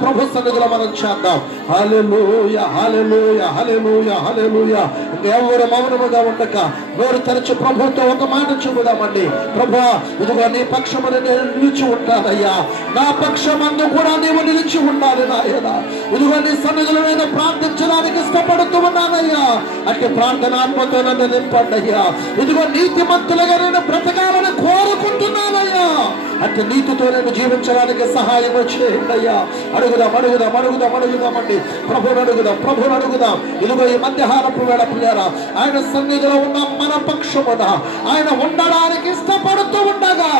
ప్రభు సన్నిధిలో మనం చేద్దాం. హల్లెలూయా హల్లెలూయా హల్లెలూయా హల్లెలూయా. ఇంకా ఎవరు మౌనముగా ఉండక నోరు తెరచి ప్రభుతో ఒక మాట చెబుదామండి. ప్రభువా, ఇదిగో నీ పక్షమున నేను నిలిచి ఉంటానయ్యా, నా పక్షమందు కూడా నీవు నిలిచి ఉండాలి నాయన. ఇదిగో నీ సన్నిధిలో నేను ప్రార్థించడానికి ఇష్టపడుతూ ఉన్నానయ్యా. అంటే ప్రార్థనాత్మతో నన్ను నింపండి అయ్యా. ఇదిగో నీతిమంతులుగా నేను బ్రతకాలని కోరుకుంటున్నానయ్యా. అంటే నీతితో నేను జీవించడానికి సహాయం చేయండి అయ్యా. అడుగుదామండి. ప్రభుని అడుగుదాం. ఇదిగో ఈ మధ్యాహ్నపు వేళ పిల్లరా ఆయన సన్నిధిలో ఉన్న మన పక్షమున ఆయన ఉండడానికి ఇష్టపడుతూ ఉండగా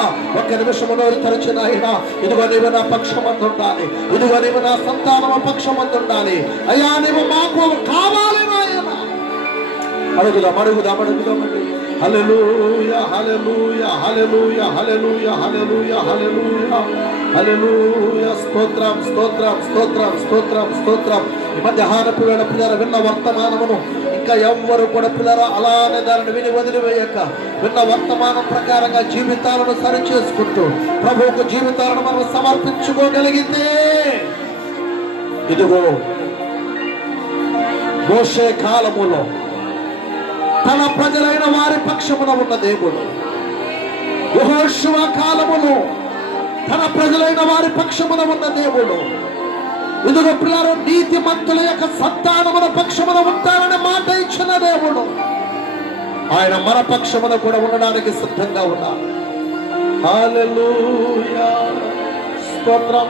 ఒక్క నిమిషంలో తెరచిన ఆయన ఇదిగో నీవు నా పక్షమందు ఉండాలి, ఇదిగో నీవు నా సంతానమ పక్షమందు ఉండాలి అయ్యా, నీవు మాకు కావాలి నాయన. అడుగుదామండి. హల్లెలూయా హల్లెలూయా హల్లెలూయా హల్లెలూయా హల్లెలూయా హల్లెలూయా హల్లెలూయా. స్తోత్రం. ఈ మధ్యాహ్నపు వేళ పిల్లల విన్న వర్తమానమును ఇంకా ఎవ్వరు కూడా పిల్లల అలానే దానిని విని వదిలివేయక విన్న వర్తమానం ప్రకారంగా జీవితాలను సరి చేసుకుంటూ ప్రభువుకు జీవితాలను మనం సమర్పించుకోగలిగితే ఇదిగో మోషే కాలములో తన ప్రజలైన వారి పక్షమున ఉన్న దేవుడు, యెహోషువ కాలములో తన ప్రజలైన వారి పక్షమున ఉన్న దేవుడు, ఇదిగో పిల్లలు నీతిమంతుల యొక్క సంతానముల పక్షమున ఉంటారని మాట ఇచ్చిన దేవుడు ఆయన మన పక్షమున కూడా ఉండడానికి సిద్ధంగా ఉన్నారు. హల్లెలూయా. స్తోత్రం.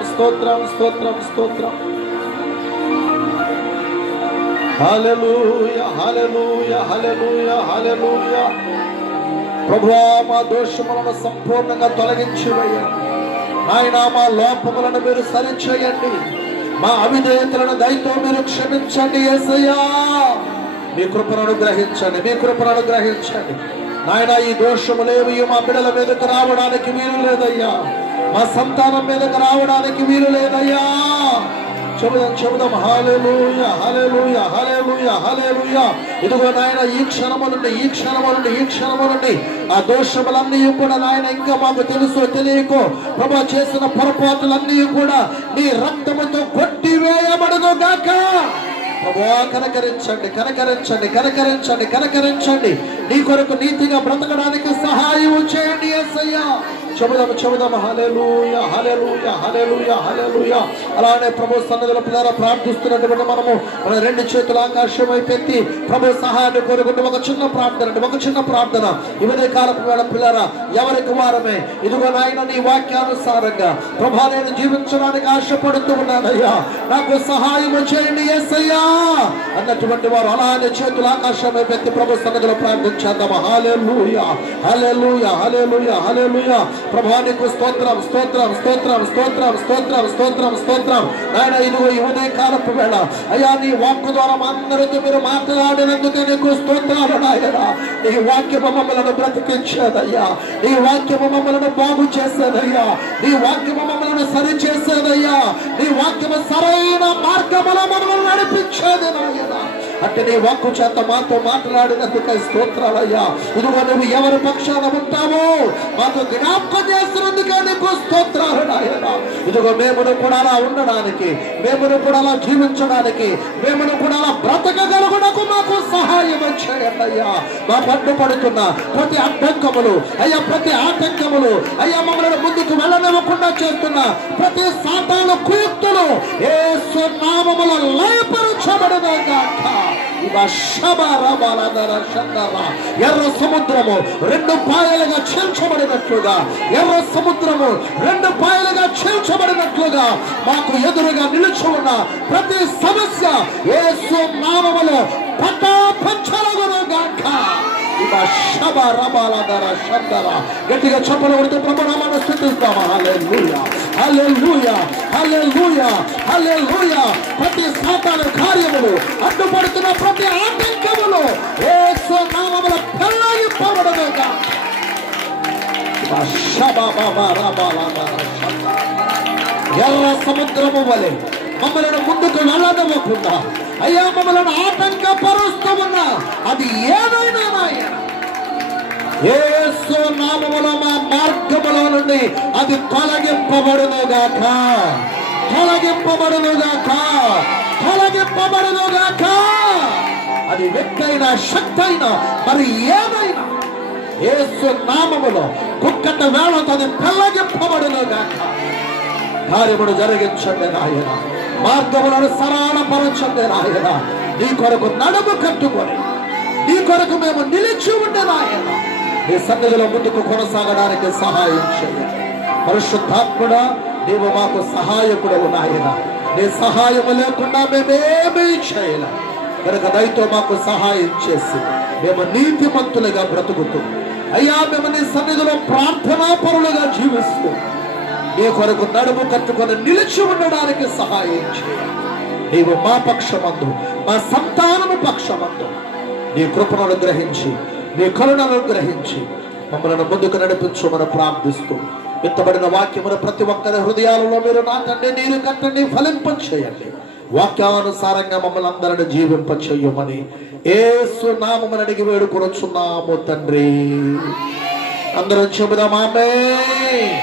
హల్లెలూయా హల్లెలూయా హల్లెలూయా హల్లెలూయా. ప్రభువా, మా దోషములను సంపూర్ణంగా తొలగించి వేయండి నాయనా. మా లోపములను మీరు సరిచేయండి, మా అవిధేయతలను దయతో మీరు క్షమించండి యేసయ్యా. మీ కృపను అనుగ్రహించండి నాయన. ఈ దోషములేవి మా బిడ్డల మీదకు రావడానికి వీలు లేదయ్యా, మా సంతానం మీదకు రావడానికి వీలు లేదయ్యా. చెబుదాం. హల్లెలూయా హల్లెలూయా హల్లెలూయా హల్లెలూయా. ఇదిగో నాయన ఈ క్షణము నుండి ఆ దోషములన్నీ కూడా నాయన ఇంకా మాకు తెలుసో తెలియకో ప్రభా చేసిన పొరపాటులన్నీ కూడా నీ రక్తముతో కొట్టివేయబడును గాక. ప్రభువా, కనకరించండి. నీ కొరకు నీతిగా బ్రతకడానికి సహాయం చేయండి యేసయ్యా. చెబుదాము హల్లెలూయా హల్లెలూయా హల్లెలూయా హల్లెలూయా. అలానే ప్రభు సన్నిధిలో పిల్లల ప్రార్థిస్తున్నటువంటి మనము మన రెండు చేతుల ఆకాశం వైపెత్తి ప్రభు సహాయాన్ని కోరుకుంటూ ఒక చిన్న ప్రార్థన ఇవదే కాలపు వేళ పిల్లరా ఎవరికి వారమే ఇదిగో నాయన నీ వాక్యానుసారంగా ప్రభా నేను జీవించడానికి ఆశపడుతూ ఉన్నానయ్యా, నాకు సహాయం చేయండి యేసయ్యా అన్నటువంటి వారు అలానే చేతుల ఆకాశం వైపెత్తి ప్రభు సన్నిధిలో ప్రార్థించేద్దాం. హల్లెలూయా హల్లెలూయా హల్లెలూయా హల్లెలూయా. ప్రభువా నీకు స్తోత్రం స్తోత్రం స్తోత్రం స్తోత్రం స్తోత్రం స్తోత్రం స్తోత్రం. నాయన ఇదిగో ఈ ఉదయ కాలపు వేళ అయ్యా నీ వాక్కు ద్వారా అందరితో మీరు మాట్లాడినందుకే నీకు స్తోత్రాలు నాయన. నీ వాక్యము మమ్మలను బ్రతికించేదయ్యా, నీ వాక్యము మమ్మలను బాగు చేసేదయ్యా, నీ వాక్యము మమ్మలను సరి చేసేదయ్యా, నీ వాక్యము సరైన మార్గములో మమ్మల్ని నడిపించేది నాయన. అంటే నీ వాక్కు చేత మాతో మాట్లాడినందుకే స్తోత్రాలయ్యా. ఇదిగో నువ్వు ఎవరి పక్షాన ఉంటావో మాతో జ్ఞాపకం చేస్తున్నందుకే నీకు స్తోత్రాలు నాయన. ఇదిగో మేమును కూడా అలా ఉండడానికి, మేమును కూడా అలా జీవించడానికి, మేమును కూడా అలా బ్రతకగలుగుటకు మాకు సహాయం చేయండి అయ్యా. మా పట్టు పడుతున్న ప్రతి అడ్డంకములు అయ్యా, ప్రతి ఆటంకములు అయ్యా, మమ్మల్ని ముందుకు వెళ్ళనివ్వకుండా చేస్తున్న ప్రతి సాతాను కుయుక్తులు యేసు నామములో లయపరచబడుగాక. ఎర్ర సముద్రము రెండు పాయలుగా చీల్చబడినట్లుగా, ఎర్ర సముద్రము రెండు పాయలుగా చీల్చబడినట్లుగా మాకు ఎదురుగా నిలిచి ఉన్న ప్రతి సమస్య యేసు నామములో పటాపంచలగునుగాక. గట్టిగా చెప్పలు కొడుతూ ప్రభునామాన్ని స్తుతిస్తామా. హల్లెలూయా హల్లెలూయా హల్లెలూయా హల్లెలూయా. ప్రతి సాతాను కార్యములు అడ్డుపడుతున్న ప్రతి ఆటంకములు యేసు నామములో పెళ్ళగింపబడుగాక. ఎర్ర సముద్రము వలె మమ్మల్ని ముందుకు వెళ్ళనివ్వకుండా అయ్యా మమ్మల్ని ఆటంకపరుస్తూ ఉన్నా అది ఏదైనా యేసు నామములో మా మార్గములో నుండి అది తొలగింపబడునుగాక, తొలగింపబడునుగాక, తొలగింపబడునుగాక. అది వ్యక్తి అయినా శక్తి అయినా మరి ఏదైనా యేసు నామములో కుక్కట వేళతో అది తొలగింపబడునుగాక. కార్యమును జరిగించండి నాయన, మార్గములను సరళపరచండి నాయన. నీ కొరకు నడుము కట్టుకొని నీ కొరకు మేము నిలిచి ఉండే నాయన నీ సన్నిధిలో ముందుకు కొనసాగడానికి సహాయం చేయండి. పరిశుద్ధాత్ముడా నీవు మాకు సహాయకుడవు నాయన. నీ సహాయము లేకుండా మేమేమీ చేయలేం కనుక దయతో మాకు సహాయం చేసి మేము నీతిమంతులుగా బ్రతుకుతూ అయ్యా మేము నీ సన్నిధిలో ప్రార్థనా పరులుగా జీవిస్తూ నీ కొరకు నడుము కట్టుకొని నిలిచి ఉండడానికి సహాయం చేయాలి. నీవు మా పక్షమందు, మా సంతానము పక్షమందు నీ కృపను అనుగ్రహించి, నీ కరుణను అనుగ్రహించి మమ్మల్ని ముందుకు నడిపించమని ప్రార్థిస్తూ విత్తబడిన వాక్యమును ప్రతి ఒక్కరి హృదయాలలో మీరు నాటండి, నీరు కట్టండి, ఫలింపచేయండి. వాక్యానుసారంగా మమ్మల్ని అందరిని జీవింపచేయమని యేసు నామమున అడిగి వేడుకొనుచున్నాము తండ్రి. అందరం చెబుదాం ఆమేన్.